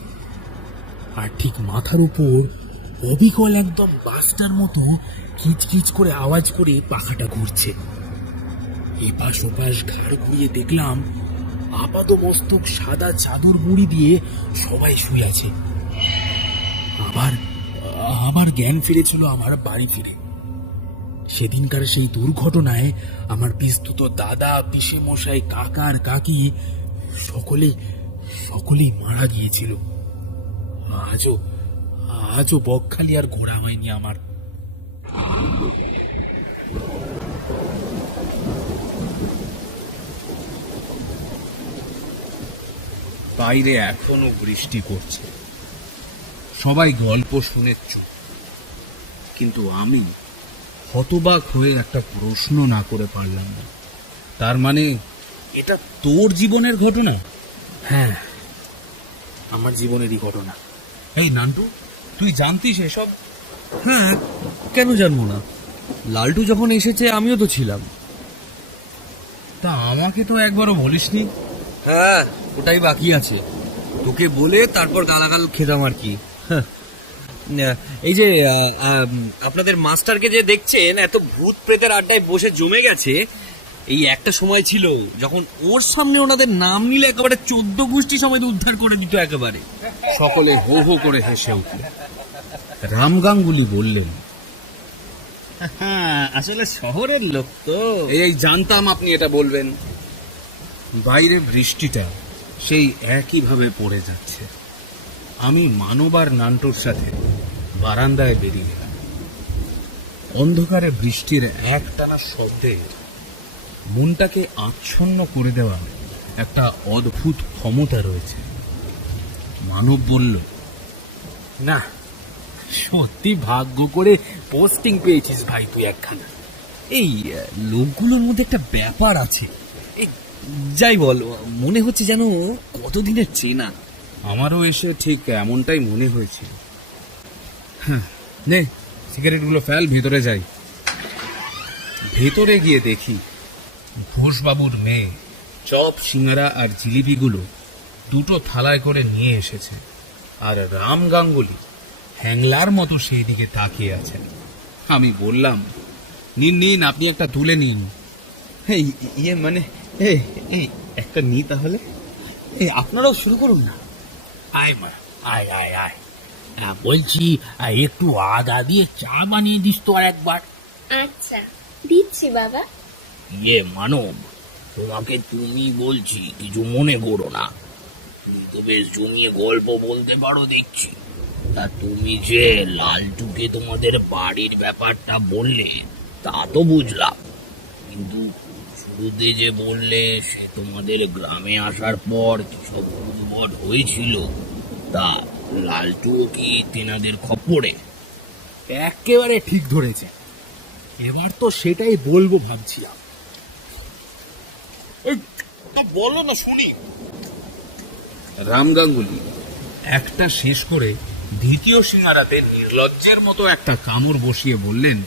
আর ঠিক মাথার উপর অবিকল একদম বাসটার মতো কিচকিচ করে আওয়াজ করে পাখাটা ঘুরছে। এপাশ ওপাশ ঘাড় ঘুরিয়ে দেখলাম আপাত মস্তক সাদা চাদর মুড়ি দিয়ে সবাই শুয়ে আছে। আমার জ্ঞান ফিরেছিল আমার বাড়ি ফিরে। সেদিনকার সেই দুর্ঘটনায় আমার পিস্তুত দাদা, পিসেমশাই, কাকা আর কাকি সকলেই মারা গিয়েছিল। আজও বকখালি আর ঘোরা হয়নি আমার। বাইরে এখনো বৃষ্টি পড়ছে, সবাই গল্প শুনে চুপ, কিন্তু আমি হতবাক হয়ে একটা প্রশ্ন না করে পারলাম না। তার মানে এটা তোর জীবনের ঘটনা? হ্যাঁ, আমার জীবনেরই ঘটনা। এই নান্টু, তুই জানতিস এসব? হ্যাঁ, কেন জানবো না? লালটু যখন এসেছে আমিও তো ছিলাম। তা আমাকে তো একবারও বলিসনি। হ্যাঁ, ওটাই বাকি আছে, তোকে বলে তারপর গালাগাল খেতাম আর কি। হ্যাঁ, এই যে আপনাদের মাস্টারকে যে দেখছেন এত ভূত প্রেতের আড্ডায় বসে জমে গেছে, এই একটা সময় ছিল যখন ওর সামনে ওনাদের নাম নিলে একেবারে 14 গোষ্ঠী সমেত উদ্ধার করে দিত একেবারে। সকলে হো হো করে হেসে উঠল। রাম গাঙ্গুলি বললেন, হ্যাঁ, আসলে শহরের লোক তো। এই জানতাম আপনি এটা বলবেন। বাইরে বৃষ্টিটা সেই একইভাবে পড়ে যাচ্ছে। আমি মানব আর নান্টুর সাথে বারান্দায় বেরিয়ে গেলাম। অন্ধকারে বৃষ্টির একটানা শব্দে মনটাকে আচ্ছন্ন করে দেওয়া একটা অদ্ভুত ক্ষমতা রয়েছে। মানব বলল, না, সত্যি ভাগ্য করে পোস্টিং পেয়েছিস ভাই তুই একখানা। এই লোকগুলোর মধ্যে একটা ব্যাপার আছে, এই যাই বল, মনে হচ্ছে যেন কতদিনের চেনা। আমারও এসে ঠিক এমনটাই মনে হয়েছিল। হ্যাঁ, নে সিগারেটগুলো ফেল, ভেতরে যাই। ভেতরে গিয়ে দেখি ঘোষবাবুর মেয়ে চপ, সিঙ্গারা আর জিলিপিগুলো দুটো থালায় করে নিয়ে এসেছে, আর রাম গাঙ্গুলি হ্যাংলার মতো সেই দিকে তাকিয়ে আছেন। আমি বললাম, নিন নিন, আপনি একটা তুলে নিন। ইয়ে মানে এই একটা নি তাহলে। এই আপনারাও শুরু করুন না। আয় মা, আয় আয় আয়। বলছি একটু আদা দিয়ে চা বানিয়ে দিস তো আর একবার। আচ্ছা, দিচ্ছি বাবা। ইয়ে মানব, তোমাকে তুমি বলছি, কিছু মনে করো না। তুমি তো বেশ জমিয়ে গল্প বলতে পারো দেখছি। তা তুমি যে লালটুকে তোমাদের বাড়ির ব্যাপারটা বললে তা তো বুঝলাম, কিন্তু শুরুতে যে বললে সে তোমাদের গ্রামে আসার পর কিসব উদ্ভট হয়েছিল, তা লালটুও কি তেনাদের খপ্পরে? একেবারে ঠিক ধরেছে। এবার তো সেটাই বলবো ভাবছিলাম। বলো না শুনি। রাম গাঙ্গুলি একটা শেষ করে দ্বিতীয় সিঙ্গারাতে নির্লজ্জের মতো একটা কামড় বসিয়ে বললেন,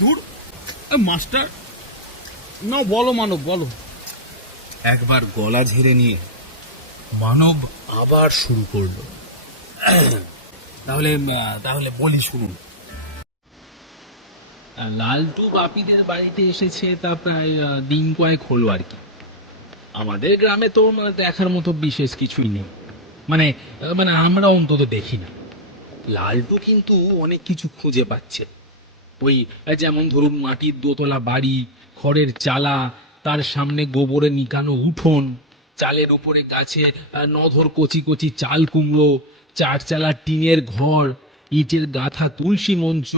ধুর মাস্টার, না বলো মানব, বলো। একবার গলা ঝেড়ে নিয়ে মানব আবার শুরু করলো, তাহলে তাহলে বলি শুনুন। লালটু বাপিদের বাড়িতে এসেছে তা প্রায় দিন কয়েক হলো আর কি। আমাদের গ্রামে তো দেখার মতো বিশেষ কিছুই নেই, মানে মানে আমরা অন্তত দেখি না। লালটু কিন্তু অনেক কিছু খুঁজে পাচ্ছে। ওই যেমন ধরুন মাটির দোতলা বাড়ি, খড়ের চালা, তার সামনে গোবরে নিকানো উঠোন, চালের উপরে গাছে নধর কচি কচি চাল কুমড়ো, চারচালা টিনের ঘর, ইটের গাঁথা তুলসী মঞ্চ,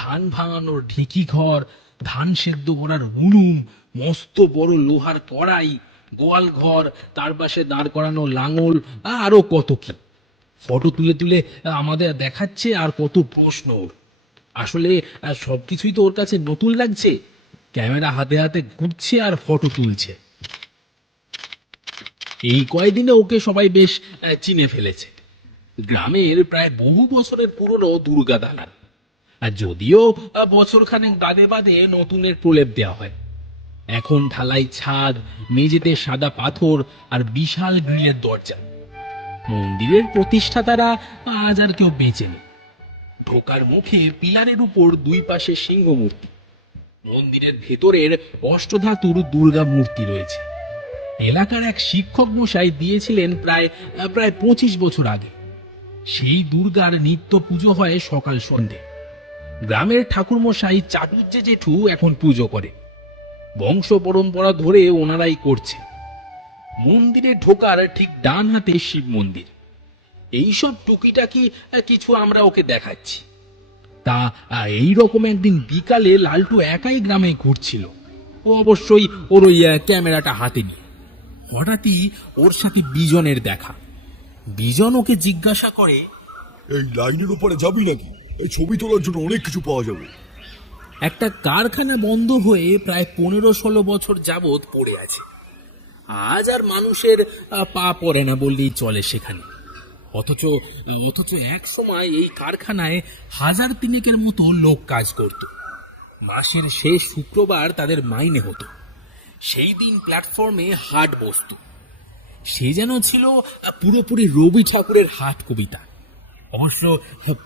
ধান ভাঙানোর ঢেকি ঘর, ধান সেদ্ধ করার উনুন, মস্ত বড় লোহার কড়াই, গোয়াল ঘর, তার পাশে দাঁড় করানো লাঙল, আরো কত কি। ফটো তুলে তুলে আমাদের দেখাচ্ছে, আর কত প্রশ্ন ওর। আসলে সবকিছুই তো ওর কাছে নতুন লাগছে। ক্যামেরা হাতে হাতে ঘুরছে আর ফটো তুলছে। এই কয়েকদিনে ওকে সবাই বেশ চিনে ফেলেছে। গ্রামের প্রায় বহু বছরের পুরনো দুর্গা দালান, আর যদিও বছরখানেক বাদে বাদে নতুনের প্রলেপ দেওয়া হয়। এখন ঢালাই ছাদ, মেঝেতে সাদা পাথর আর বিশাল গ্রিলের দরজা। মন্দিরের প্রতিষ্ঠাতারা আজ আর কেউ বেঁচে নেই। ঢোকার মুখে পিলারের উপর দুই পাশে সিংহ মূর্তি। মন্দিরের ভেতরের অষ্টধাতুর দুর্গা মূর্তি রয়েছে। এলাকার এক শিক্ষক মশাই দিয়েছিলেন প্রায় 25 বছর আগে। সেই দুর্গার নিত্য পুজো হয় সকাল সন্ধে। গ্রামের ঠাকুর মশাই চাটুর্যে জেঠু এখন পুজো করে, বংশ পরম্পরা ধরে ওনারাই করছে। মন্দিরে ঢোকার ঠিক ডান হাতে শিব মন্দির। এইসব টুকিটাকি কিছু আমরা ওকে দেখাচ্ছি। তা এই রকম একদিন বিকালে লালটু একাই গ্রামে ঘুরছিল। ও অবশ্যই ওর ওই ক্যামেরাটা হাতে নিয়ে। হঠাৎই ওর সাথে বিজনের দেখা। বিজন ওকে জিজ্ঞাসা করে, এই লাইনের উপরে যাবি নাকি? এই ছবি তোলার জন্য অনেক কিছু পাওয়া যাবে। একটা কারখানা বন্ধ হয়ে প্রায় 15-16 বছর যাবৎ পড়ে আছে। আজ আর মানুষের পা পড়ে না বললেই চলে সেখানে। অথচ এক সময় এই কারখানায় 1000 মতো লোক কাজ করত। মাসের শেষ শুক্রবার তাদের মাইনে হতো। সেই দিন প্ল্যাটফর্মে হাট বসতো। সে যেন ছিল পুরোপুরি রবি ঠাকুরের হাট কবিতা। অবশ্য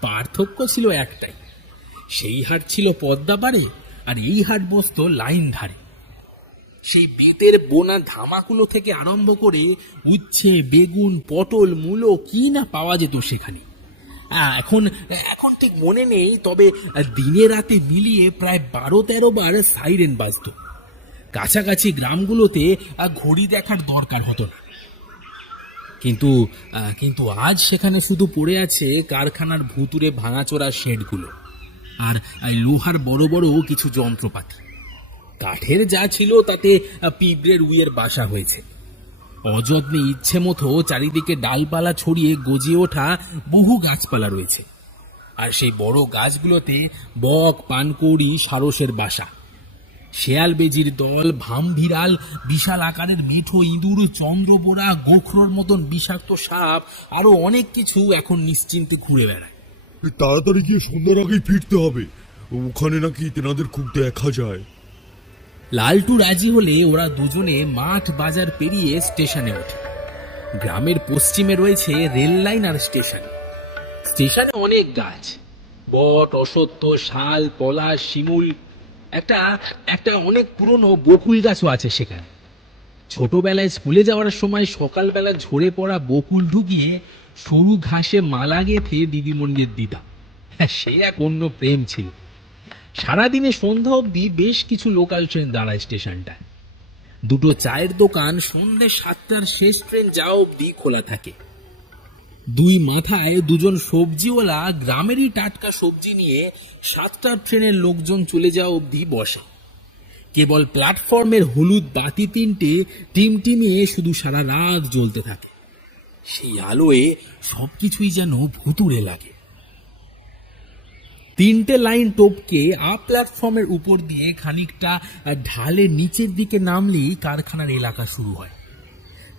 পার্থক্য ছিল একটাই, সেই হাট ছিল পদ্মা পাড়ে, আর এই হাট বসতো লাইন ধারে। সেই বেতের বোনা ধামাকুলো থেকে আরম্ভ করে উচ্ছে, বেগুন, পটল, মূলো কি না পাওয়া যেত সেখানে। এখন ঠিক মনে নেই, তবে দিনে রাতে মিলিয়ে প্রায় 12-13 বার সাইরেন বাজতো। কাছাকাছি গ্রামগুলোতে ঘড়ি দেখার দরকার হতো না। কিন্তু আজ সেখানে শুধু পড়ে আছে কারখানার ভুতুরে ভাঙাচোরা শেডগুলো আর লোহার বড় বড় কিছু যন্ত্রপাতি। কাঠের যা ছিল তাতে পিঁপড়ের উইয়ের বাসা হয়েছে। অযত্নে ইচ্ছে মতো চারিদিকে ডালপালা ছড়িয়ে গজিয়ে ওঠা বহু গাছপালা রয়েছে। আর সেই বড় গাছগুলোতে বক, পানকৌড়ি, সারসের বাসা। শেয়াল বেজির দল, ভামভিড়াল, বিশাল আকারের মিঠো ইঁদুর, চন্দ্রবোরা, গোখরোর মতন বিষাক্ত সাপ, আরো অনেক কিছু এখন নিশ্চিন্তে ঘুরে বেড়ায়। তাড়াতাড়ি গিয়ে সন্ধ্যার আগেই ফিরতে হবে, ওখানে নাকি তেনাদের খুব দেখা যায়। লালটু রাজি হলে ওরা দুজনে মাঠ বাজার পেরিয়ে স্টেশনে ওঠে। গ্রামের পশ্চিমে রয়েছে রেল লাইন আর স্টেশন। স্টেশনে অনেক গাছ, বট, অশ্বত্থ, শাল, পলাশ, শিমুল, একটা অনেক পুরনো বকুল গাছও আছে সেখানে। ছোটবেলায় স্কুলে যাওয়ার সময় সকালবেলা ঝরে পড়া বকুল ঢুকিয়ে সরু ঘাসে মালা গেঁথে দিদিমণিদের দিতাম। সে এক অন্য প্রেম ছিল। সারাদিনে সন্ধ্যা অবধি বেশ কিছু লোকাল ট্রেন দাঁড়ায় স্টেশনটায়। দুটো চায়ের দোকান সন্ধ্যে 7টার শেষ ট্রেন যাওয়া অবধি খোলা থাকে। দুই মাথায় দুজন সবজিওয়ালা গ্রামেরই টাটকা সবজি নিয়ে 7টার ট্রেনের লোকজন চলে যাওয়া অবধি বসে। কেবল প্ল্যাটফর্মের হলুদ বাতি 3টে টিমটিমিয়ে শুধু সারা রাত জ্বলতে থাকে। সেই আলোয় সবকিছুই যেন ভুতুড়ে লাগে। 3টে লাইন টপকে প্ল্যাটফর্মের উপর দিয়ে খানিকটা ঢালে নিচের দিকে নামলেই কারখানার এলাকা শুরু হয়।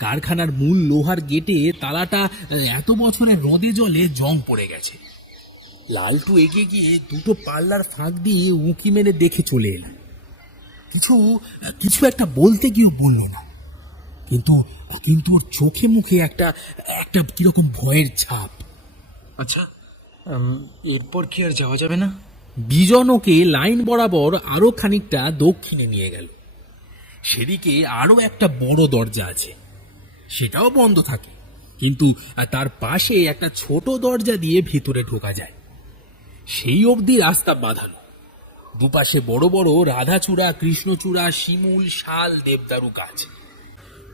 কারখানার মূল লোহার গেটে তালাটা এত বছরের রোদে জলে জং পড়ে গেছে। লালটু এগিয়ে গিয়ে দুটো পাল্লার ফাঁক দিয়ে উঁকি মেরে দেখে চলে এলাম। কিছু একটা বলতে গিয়েও বলল না, কিন্তু ওর চোখে মুখে একটা কিরকম ভয়ের ছাপ। আচ্ছা, এরপর কি আর যাওয়া যাবে না? বিজন ওকে লাইন বরাবর আরো খানিকটা দক্ষিণে নিয়ে গেল। সেদিকে আরো একটা বড় দরজা আছে, সেটাও বন্ধ থাকে, কিন্তু তার পাশে একটা ছোট দরজা দিয়ে ভিতরে ঢোকা যায়। সেই অবধি রাস্তা বাঁধানো, দুপাশে বড় বড় রাধাচূড়া, কৃষ্ণচূড়া, শিমুল, শাল, দেবদারু গাছ।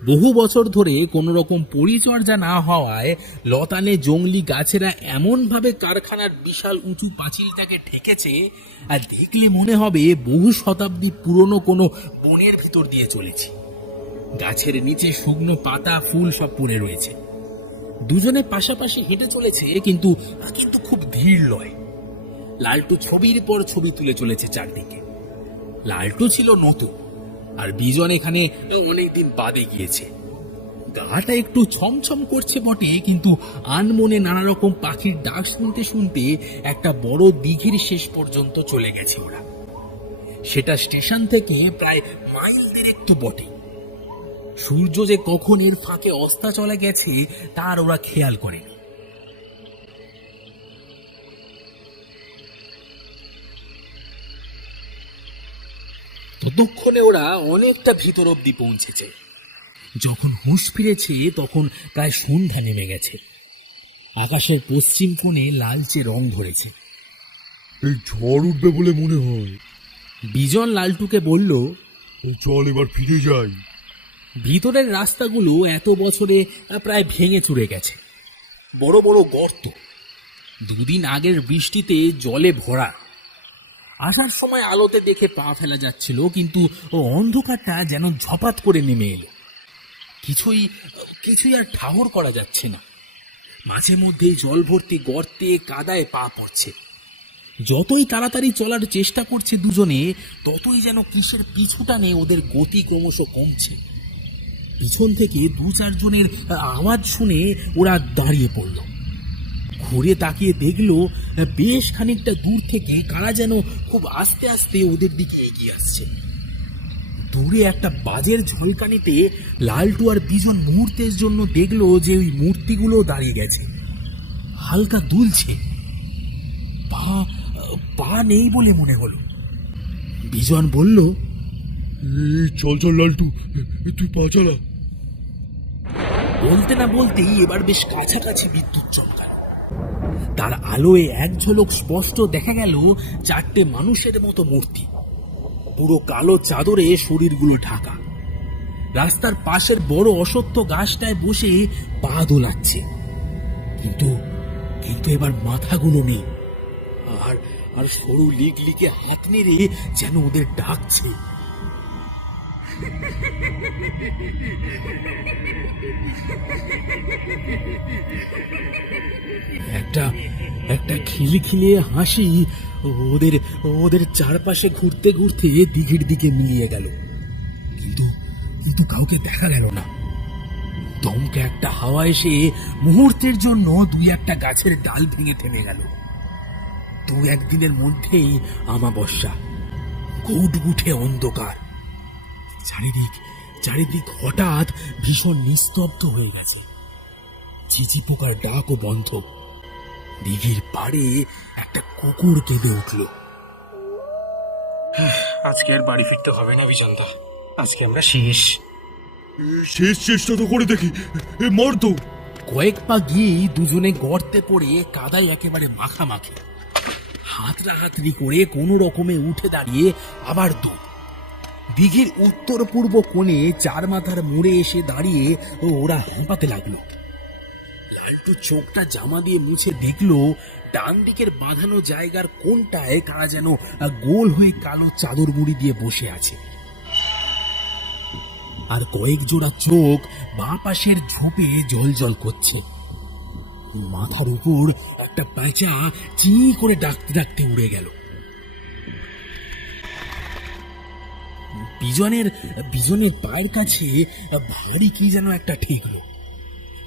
বহু বছর ধরে কোনো রকম পরিচর্যা না হওয়ায় লতানে জংলি গাছেরা এমন ভাবে কারখানার বিশাল উঁচু পাঁচিলটাকে ঠেকেছে, আর দেখলে মনে হবে বহু শতাব্দী পুরনো কোনো বনের ভিতর দিয়ে চলেছি। গাছের নিচে শুকনো পাতা, ফুল সব পড়ে রয়েছে। দুজনে পাশাপাশি হেঁটে চলেছে, কিন্তু খুব ধীর লয়। লালটু ছবির পর ছবি তুলে চলেছে চারদিকে। লালটু ছিল নতুন, আর বিজন এখানে অনেকদিন বাদে গিয়েছে। গাটা একটু ছমছম করছে বটে, কিন্তু আনমনে নানা রকম পাখির ডাক শুনতে শুনতে একটা বড় দিঘির শেষ পর্যন্ত চলে গেছে ওরা। সেটা স্টেশন থেকে প্রায় মাইল একটু বটে। সূর্য যে কখন এর ফাঁকে অস্তা চলে গেছে তার ওরা খেয়াল করেনি। ততক্ষণে ওরা অনেকটা ভিতর অব্দি পৌঁছেছে। যখন হুঁশ ফিরেছে তখন প্রায় সন্ধ্যা নেমে গেছে। আকাশের পশ্চিম কোণে লালচে রং ধরেছে। এই ঝড় উঠবে বলে মনে হয়। বিজন লালটুকে বলল, চল এবার ফিরে যাই। ভিতরের রাস্তাগুলো এত বছরে প্রায় ভেঙে চুরে গেছে। বড় বড় গর্ত, দুদিন আগের বৃষ্টিতে জলে ভরা। আসার সময় আলোতে দেখে পা ফেলা যাচ্ছিল, কিন্তু অন্ধকারটা যেন ঝপাত করে নেমে এলো। কিছুই আর ঠাহর করা যাচ্ছে না। মাঝে মধ্যেই জল ভর্তি গর্তে, কাদায় পা পড়ছে। যতই তাড়াতাড়ি চলার চেষ্টা করছে দুজনে, ততই যেন কিসের পিছু টানে ওদের গতি ক্রমশ কমছে। পিছন থেকে দু চারজনের আওয়াজ শুনে ওরা দাঁড়িয়ে পড়ল। ঘুরে তাকিয়ে দেখলো বেশ খানিকটা দূর থেকে কারা যেন খুব আস্তে আস্তে ওদের দিকে এগিয়ে আসছে। দূরে একটা বাজের ঝলকানিতে লালটু আর বিজন মুহূর্তের জন্য দেখলো যে ওই মূর্তিগুলো দাঁড়িয়ে গেছে, হালকা দুলছে। পা নেই বলে মনে হলো। বিজন বলল, চল চল লালটু, তুই পা চালা। বলতে না বলতেই এবার বেশ কাছাকাছি বিদ্যুৎ চমকালো। তার আলোয় এক ঝলক স্পষ্ট দেখা গেল চারটে মানুষের মতো মূর্তি, পুরো কালো চাদরে শরীরগুলো ঢাকা। রাস্তার পাশের বড় অশ্বত্থ গাছটায় বসে পা দোলাচ্ছে, কিন্তু এবার মাথাগুলো নেই। আর সরু লিকলিকে হাত নেড়ে যেন ওদের ডাকছে। একটা খিলখিলিয়ে হাসি ওদের চারপাশে ঘুরতে ঘুরতে দিঘির দিকে মিলিয়ে গেল, কিন্তু কাউকে দেখা গেল না। দমকে একটা হাওয়া এসে মুহূর্তের জন্য দুই একটা গাছের ডাল ভেঙে থেমে গেল। দু একদিনের মধ্যেই আমাবস্যা, ঘুটঘুটে অন্ধকার। চারিদিক হঠাৎ ভীষণ নিস্তব্ধ হয়ে গেছে। ঝিঝি পোকার ডাকও বন্ধ। দিঘির পাড়ে একটা কুকুর কেঁদে উঠল। আজকে আর বাড়ি ফিরতে হবে না বিজনদা, আজকে আমরা শেষ। শেষ চেষ্টা তো করে দেখি, মর তো। কয়েক পা গিয়েই দুজনে গর্তে পড়ে কাদায় একেবারে মাখামাখি। হাতড়াহাতড়ি করে কোনো রকমে উঠে দাঁড়িয়ে আবার দৌড়। দিঘির উত্তর পূর্ব কোণে চার মাথার মোড়ে এসে দাঁড়িয়ে ওরা হাঁপাতে লাগলো। লালটু চোখটা জামা দিয়ে মুছে দেখলো ডান দিকের বাঁধানো জায়গার কোনটায় কারা যেন গোল হয়ে কালো চাদর মুড়ি দিয়ে বসে আছে। আর কয়েক জোড়া চোখ বাঁ পাশের ঝোপে জল করছে। মাথার উপর একটা প্যাঁচা চি করে ডাকতে ডাকতে উড়ে গেল। বিজনের পায়ের কাছে ভারী কি যেন একটা ঠেকলো।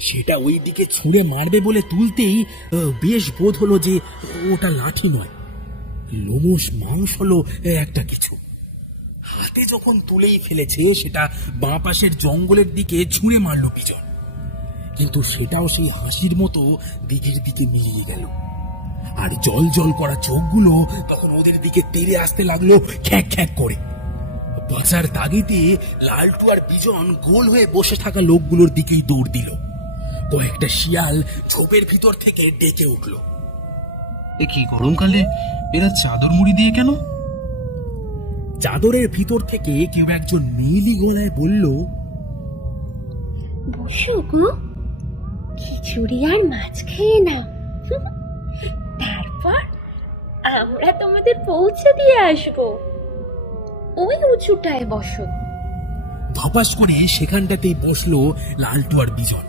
সেটা ওই দিকে ছুঁড়ে মারবে বলে তুলতেই বেশ বোধ হলো যে ওটা লাঠি নয়, লোমশ মাংস হলো একটা কিছু। হাতে যখন তুলেই ফেলেছে সেটা বাঁ পাশের জঙ্গলের দিকে ছুঁড়ে মারলো বিজন, কিন্তু সেটাও সেই হাসির মতো দিঘির দিকে মিলিয়ে গেল। আর জল জল করা চোখগুলো তখন ওদের দিকে তেড়ে আসতে লাগলো খ্যাক খ্যাক করে। বাঁচার তাগিদে লালটু আর বিজন গোল হয়ে বসে থাকা লোকগুলোর দিকেই দৌড় দিল। কয়েকটা শিয়াল ঝোপের ভিতর থেকে ডেকে উঠল। এ কি গরমকালে এরা চাদর মুড়ি দিয়ে কেন? চাদরের ভিতর থেকে কেউ একজন মেয়েলি গলায় বলল, বসো গো, খিচুড়ি আর মাছ খেয়ে নাও, তারপর আমরা তোমাদের পৌঁছে দিয়ে আসবো। ওই উঁচুটায় বসো। ধপাস করে সেখানটাতেই বসলো লালটু আর বিজন।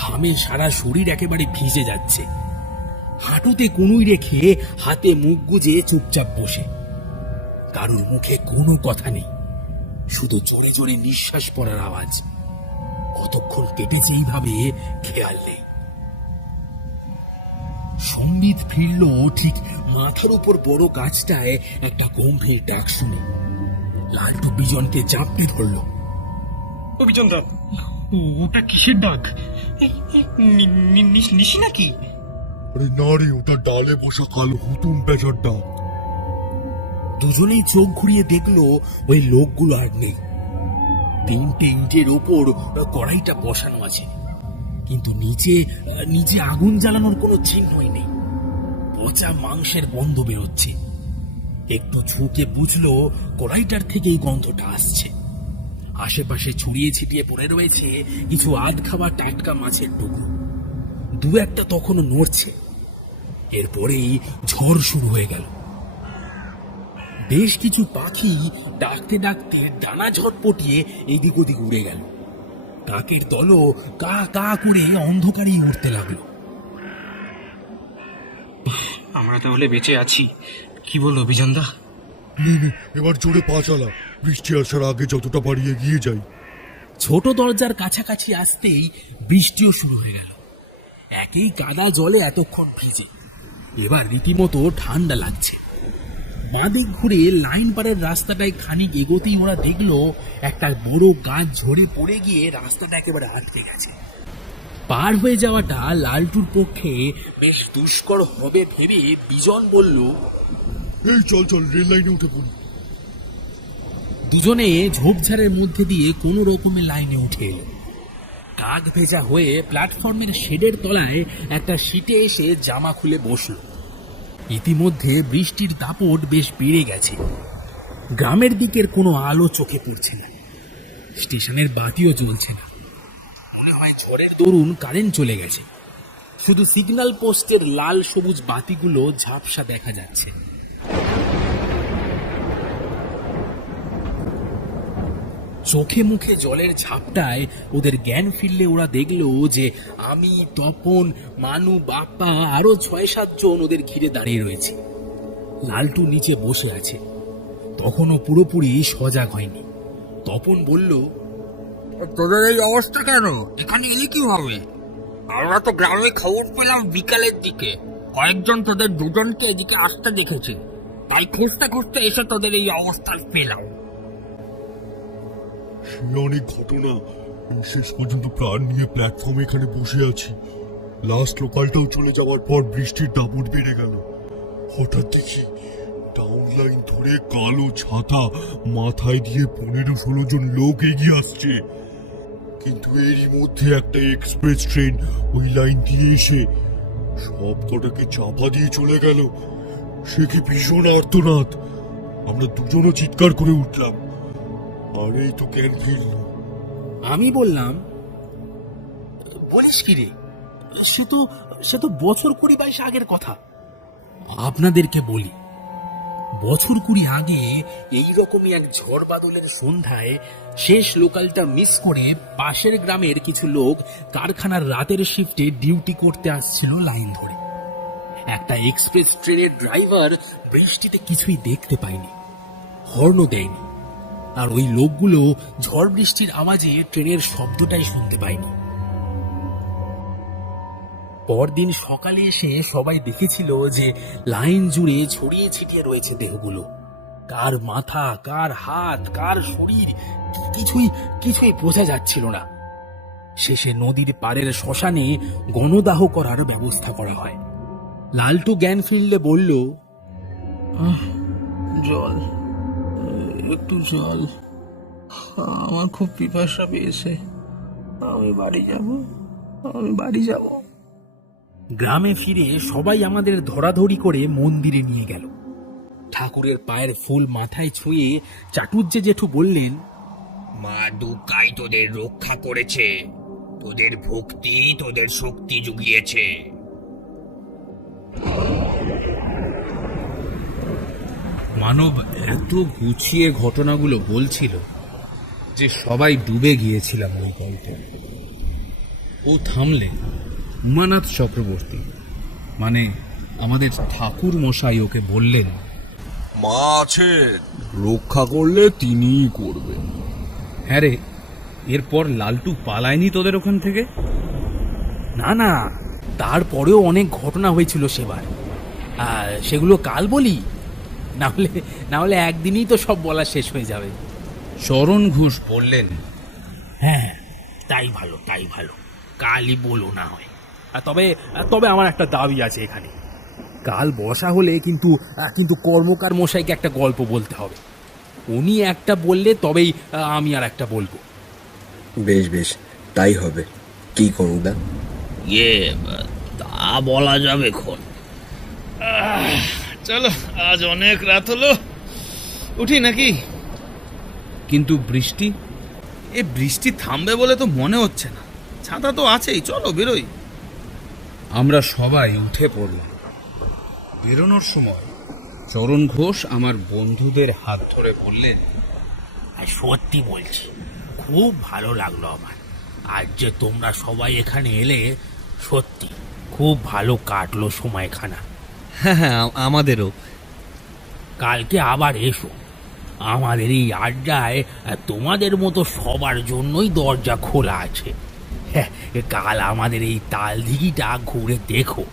ঘামে সারা শরীর একেবারে ভিজে যাচ্ছে। হাঁটুতে কনুই রেখে হাতে মুখ গুজে চুপচাপ বসে। কারোর মুখে কোনো কথা নেই, শুধু জোরে জোরে নিঃশ্বাস পড়ার আওয়াজ। কতক্ষণ কেটেছে এইভাবে খেয়াল নেই। সম্বিত ফিরল ঠিক মাথার উপর বড় গাছটায় একটা গম্ভীর ডাক শুনে। লালটু বিজনকে চাপড়ে ধরল। অভিযান দা, ওটা কিসের ডাক? নিশি নাকি? আরে না রে, ওটা ডালে বসা কালো হুতুম পেঁচার ডাক। দুজনেই চোখ ঘুরিয়ে দেখলো ওই লোকগুলো আর নেই। 3টে ইটের ওপর কড়াইটা বসানো আছে, কিন্তু নিচে আগুন জ্বালানোর কোনো চিহ্নই নেই। পচা মাংসের গন্ধ বেরোচ্ছে। একটু ঝুঁকে বুঝলো কড়াইটার থেকেই গন্ধটা আসছে। আশেপাশে ছড়িয়ে ছিটিয়ে পড়ে রয়েছে কিছু আধ খাওয়া টাটকা মাছের টুকরো। দু একটা তখনও নড়ছে। এরপরেই ঝড় শুরু হয়ে গেল। বেশ কিছু পাখি ডাকতে ডাকতে ডানা ঝটপটিয়ে এদিক ওদিক উড়ে গেল। কাকের দলও কা কা করে অন্ধকারেই উঠতে লাগলো। আমরা তাহলে বেঁচে আছি, কি বলো অভিযান দা? নে নে, এবার জোরে পা চালা, বৃষ্টি আসার আগে যতটা পারি এগিয়ে যাই। ছোট দরজার কাছাকাছি আসতেই বৃষ্টিও শুরু হয়ে গেল। একই কাদা জলে এতক্ষণ ভিজে এবার রীতিমতো ঠান্ডা লাগছে। বাঁদিক ঘুরে লাইন পারের রাস্তাটায় খানিক এগোতেই ওরা দেখলো একটা বড় গাছ ঝরে পড়ে গিয়ে রাস্তাটা একেবারে আটকে গেছে। পার হয়ে যাওয়াটা লালটুর পক্ষে বেশ দুষ্কর হবে ভেবে বিজন বলল, এই চল চল, রেল লাইনে উঠে পড়ি। দুজনে ঝোপঝাড়ের মধ্যে দিয়ে কোনো রকমের লাইনে উঠে এলো। কাক ভেজা হয়ে প্ল্যাটফর্মের শেডের তলায় একটা সিটে এসে জামা খুলে বসল। ইতিমধ্যে বৃষ্টির দাপট বেশ বেড়ে গেছে। গ্রামের দিকের কোনো আলো চোখে পড়ছে না। স্টেশনের বাতিও জ্বলছে না। মনে হয় ঝড়ের দরুন কারেন্ট চলে গেছে। শুধু সিগন্যাল পোস্টের লাল সবুজ বাতিগুলো ঝাপসা দেখা যাচ্ছে। চোখে মুখে জলের ঝাপটায় ওদের জ্ঞান ফিরলে ওরা দেখলো যে আমি, তপন, মানু, বাপ্পা আরো 6-7 জন ওদের ঘিরে দাঁড়িয়ে রয়েছে। লালটু নিচে বসে আছে, তখনও পুরোপুরি সজাগ হয়নি। তপন বলল, তোদের এই অবস্থা কেন? এখানে এলি কিভাবে? আমরা তো গ্রামে খবর পেলাম বিকালের দিকে কয়েকজন তোদের দুজনকে এদিকে আসতে দেখেছে, তাই খুঁজতে খুঁজতে এসে তোদের এই অবস্থা পেলাম। সে অনেক ঘটনা, শেষ পর্যন্ত প্রাণ নিয়ে প্ল্যাটফর্মে এখানে বসে আছি। লাস্ট লোকালটাও চলে যাওয়ার পর বৃষ্টির দাপট বেড়ে গেল। হঠাৎ দেখি টাউন লাইন ধরে কালো ছাতা মাথায় দিয়ে 15-16 জন লোক এগিয়ে আসছে। কিন্তু এরই মধ্যে একটা এক্সপ্রেস ট্রেন ওই লাইন দিয়ে এসে সব কটাকে চাপা দিয়ে চলে গেল। সে কি ভীষণ আর্তনাদ! আমরা দুজনও চিৎকার করে উঠলাম। আর এই তো জ্ঞান ফিরল। আমি বললাম, বলিস কি রে, সে তো বছর 20-22 আগের কথা। আপনাদেরকে বলি, বছর 20 আগে এইরকমই এক ঝড় বাদলের সন্ধ্যায় শেষ লোকালটা মিস করে পাশের গ্রামের কিছু লোক কারখানার রাতের শিফটে ডিউটি করতে আসছিল লাইন ধরে। একটা এক্সপ্রেস ট্রেনের ড্রাইভার বৃষ্টিতে কিছুই দেখতে পায়নি, হর্নও দেয়নি। আর ওই লোকগুলো ঝড় বৃষ্টির আওয়াজে ট্রেনের শব্দটাই শুনতে পায়নি। পরদিন সকালে এসে সবাই দেখেছিল যে লাইন জুড়ে ছড়িয়ে ছিটিয়ে রয়েছে দেহগুলো। কার মাথা, কার হাত, কার শরীর কিছুই বোঝা যাচ্ছিল না। শেষে নদীর পাড়ের শ্মশানে গণদাহ করার ব্যবস্থা করা হয়। লালটু জ্ঞান ফিরলে বলল, জল, একটু জল, আমার খুব পিপাসা পেয়েছে। আমি বাড়ি যাব। গ্রামে ফিরে সবাই আমাদের ধরাধরি করে মন্দিরে নিয়ে গেল। ঠাকুরের পায়ের ফুল মাথায় ছুঁয়ে চাটুর্যে জেঠু বললেন, মা দুর্গাই তোদের রক্ষা করেছে, তোদের ভক্তি তোদের শক্তি জুগিয়েছে। মানব এত গুছিয়ে ঘটনাগুলো বলছিল যে সবাই ডুবে গিয়েছিলাম ওই গল্পে। ও থামলে উমানাথ চক্রবর্তী মানে আমাদের ঠাকুর মশাই ওকে বললেন, মা আছে, রক্ষা করলে তিনিই করবেন। হ্যাঁ রে, এরপর লালটু পালায়নি তোদের ওখান থেকে? না না, তারপরেও অনেক ঘটনা হয়েছিল সেবার। সেগুলো কাল বলি, না হলে একদিনই তো সব বলা শেষ হয়ে যাবে। চরণ ঘোষ বললেন, হ্যাঁ, তাই ভালো, কালই বলো না হয়। তবে আমার একটা দাবি আছে এখানে। কাল বসা হলে কিন্তু কর্মকার মশাইকে একটা গল্প বলতে হবে। উনি একটা বললে তবেই আমি আর একটা বলবো। বেশ তাই হবে। কি করুদা? তা বলা যাবে খন। চলো, আজ অনেক রাত হলো, উঠি নাকি? কিন্তু বৃষ্টি? বৃষ্টি থামবে বলে তো মনে হচ্ছে না। ছাতা তো আছেই, চলো বেরোই। আমরা সবাই উঠে পড়লাম। বেরোনোর সময় চরণ ঘোষ আমার বন্ধুদের হাত ধরে বললেন, আর সত্যি বলছি, খুব ভালো লাগলো আমার। আজ যে তোমরা সবাই এখানে এলে, সত্যি খুব ভালো কাটলো সময়খানা। হ্যাঁ, আমাদেরও। কালকে আবার এসো। আমাদের এই আড্ডায় তোমাদের মতো সবার জন্যই দরজা খোলা আছে। হ্যাঁ, কাল আমাদের এই তালদিঘিটা ঘুরে দেখো,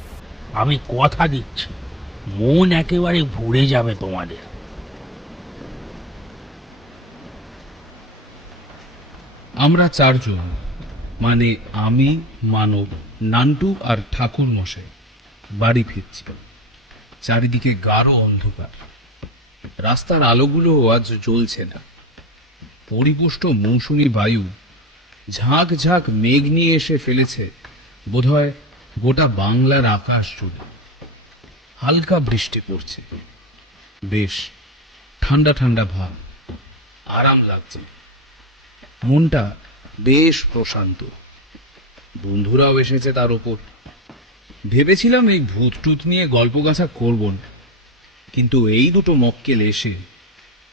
আমি কথা দিচ্ছি, মন একেবারে ভরে যাবে তোমাদের। আমরা চারজন মানে আমি, মানব, নান্টু আর ঠাকুর মশাই বাড়ি ফিরছি। চারিদিকে গাঢ় অন্ধকার, রাস্তার আলোগুলো আজ জ্বলছে না। পরিপুষ্ট মৌসুমী বায়ু ঝাঁক ঝাঁক মেঘ নিয়ে এসে ফেলেছে বোধহয় গোটা বাংলার আকাশ জুড়ে। হালকা বৃষ্টি পড়ছে, বেশ ঠান্ডা ঠান্ডা ভাব, আরাম লাগছে। মনটা বেশ প্রশান্ত। বন্ধুরাও এসেছে তার উপর। ভেবেছিলাম এই ভূত টুত নিয়ে গল্প গাথা করব না, কিন্তু এই দুটো মক্কেল এসে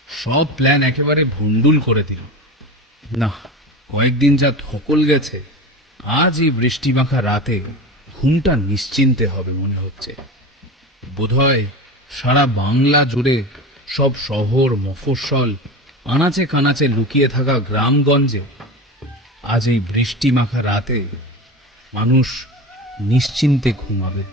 সব প্ল্যান একেবারে ভণ্ডুল করে দিল। না, কয়েকদিন যা ধকল গেছে, আজ এই বৃষ্টি মাখা রাতে ঘুমটা নিশ্চিন্তে হবে মনে হচ্ছে। বোধহয় সারা বাংলা জুড়ে সব শহর মফস্বল আনাচে কানাচে লুকিয়ে থাকা গ্রামগঞ্জে আজ এই বৃষ্টি মাখা রাতে মানুষ নিশ্চিন্তে ঘুমাবে।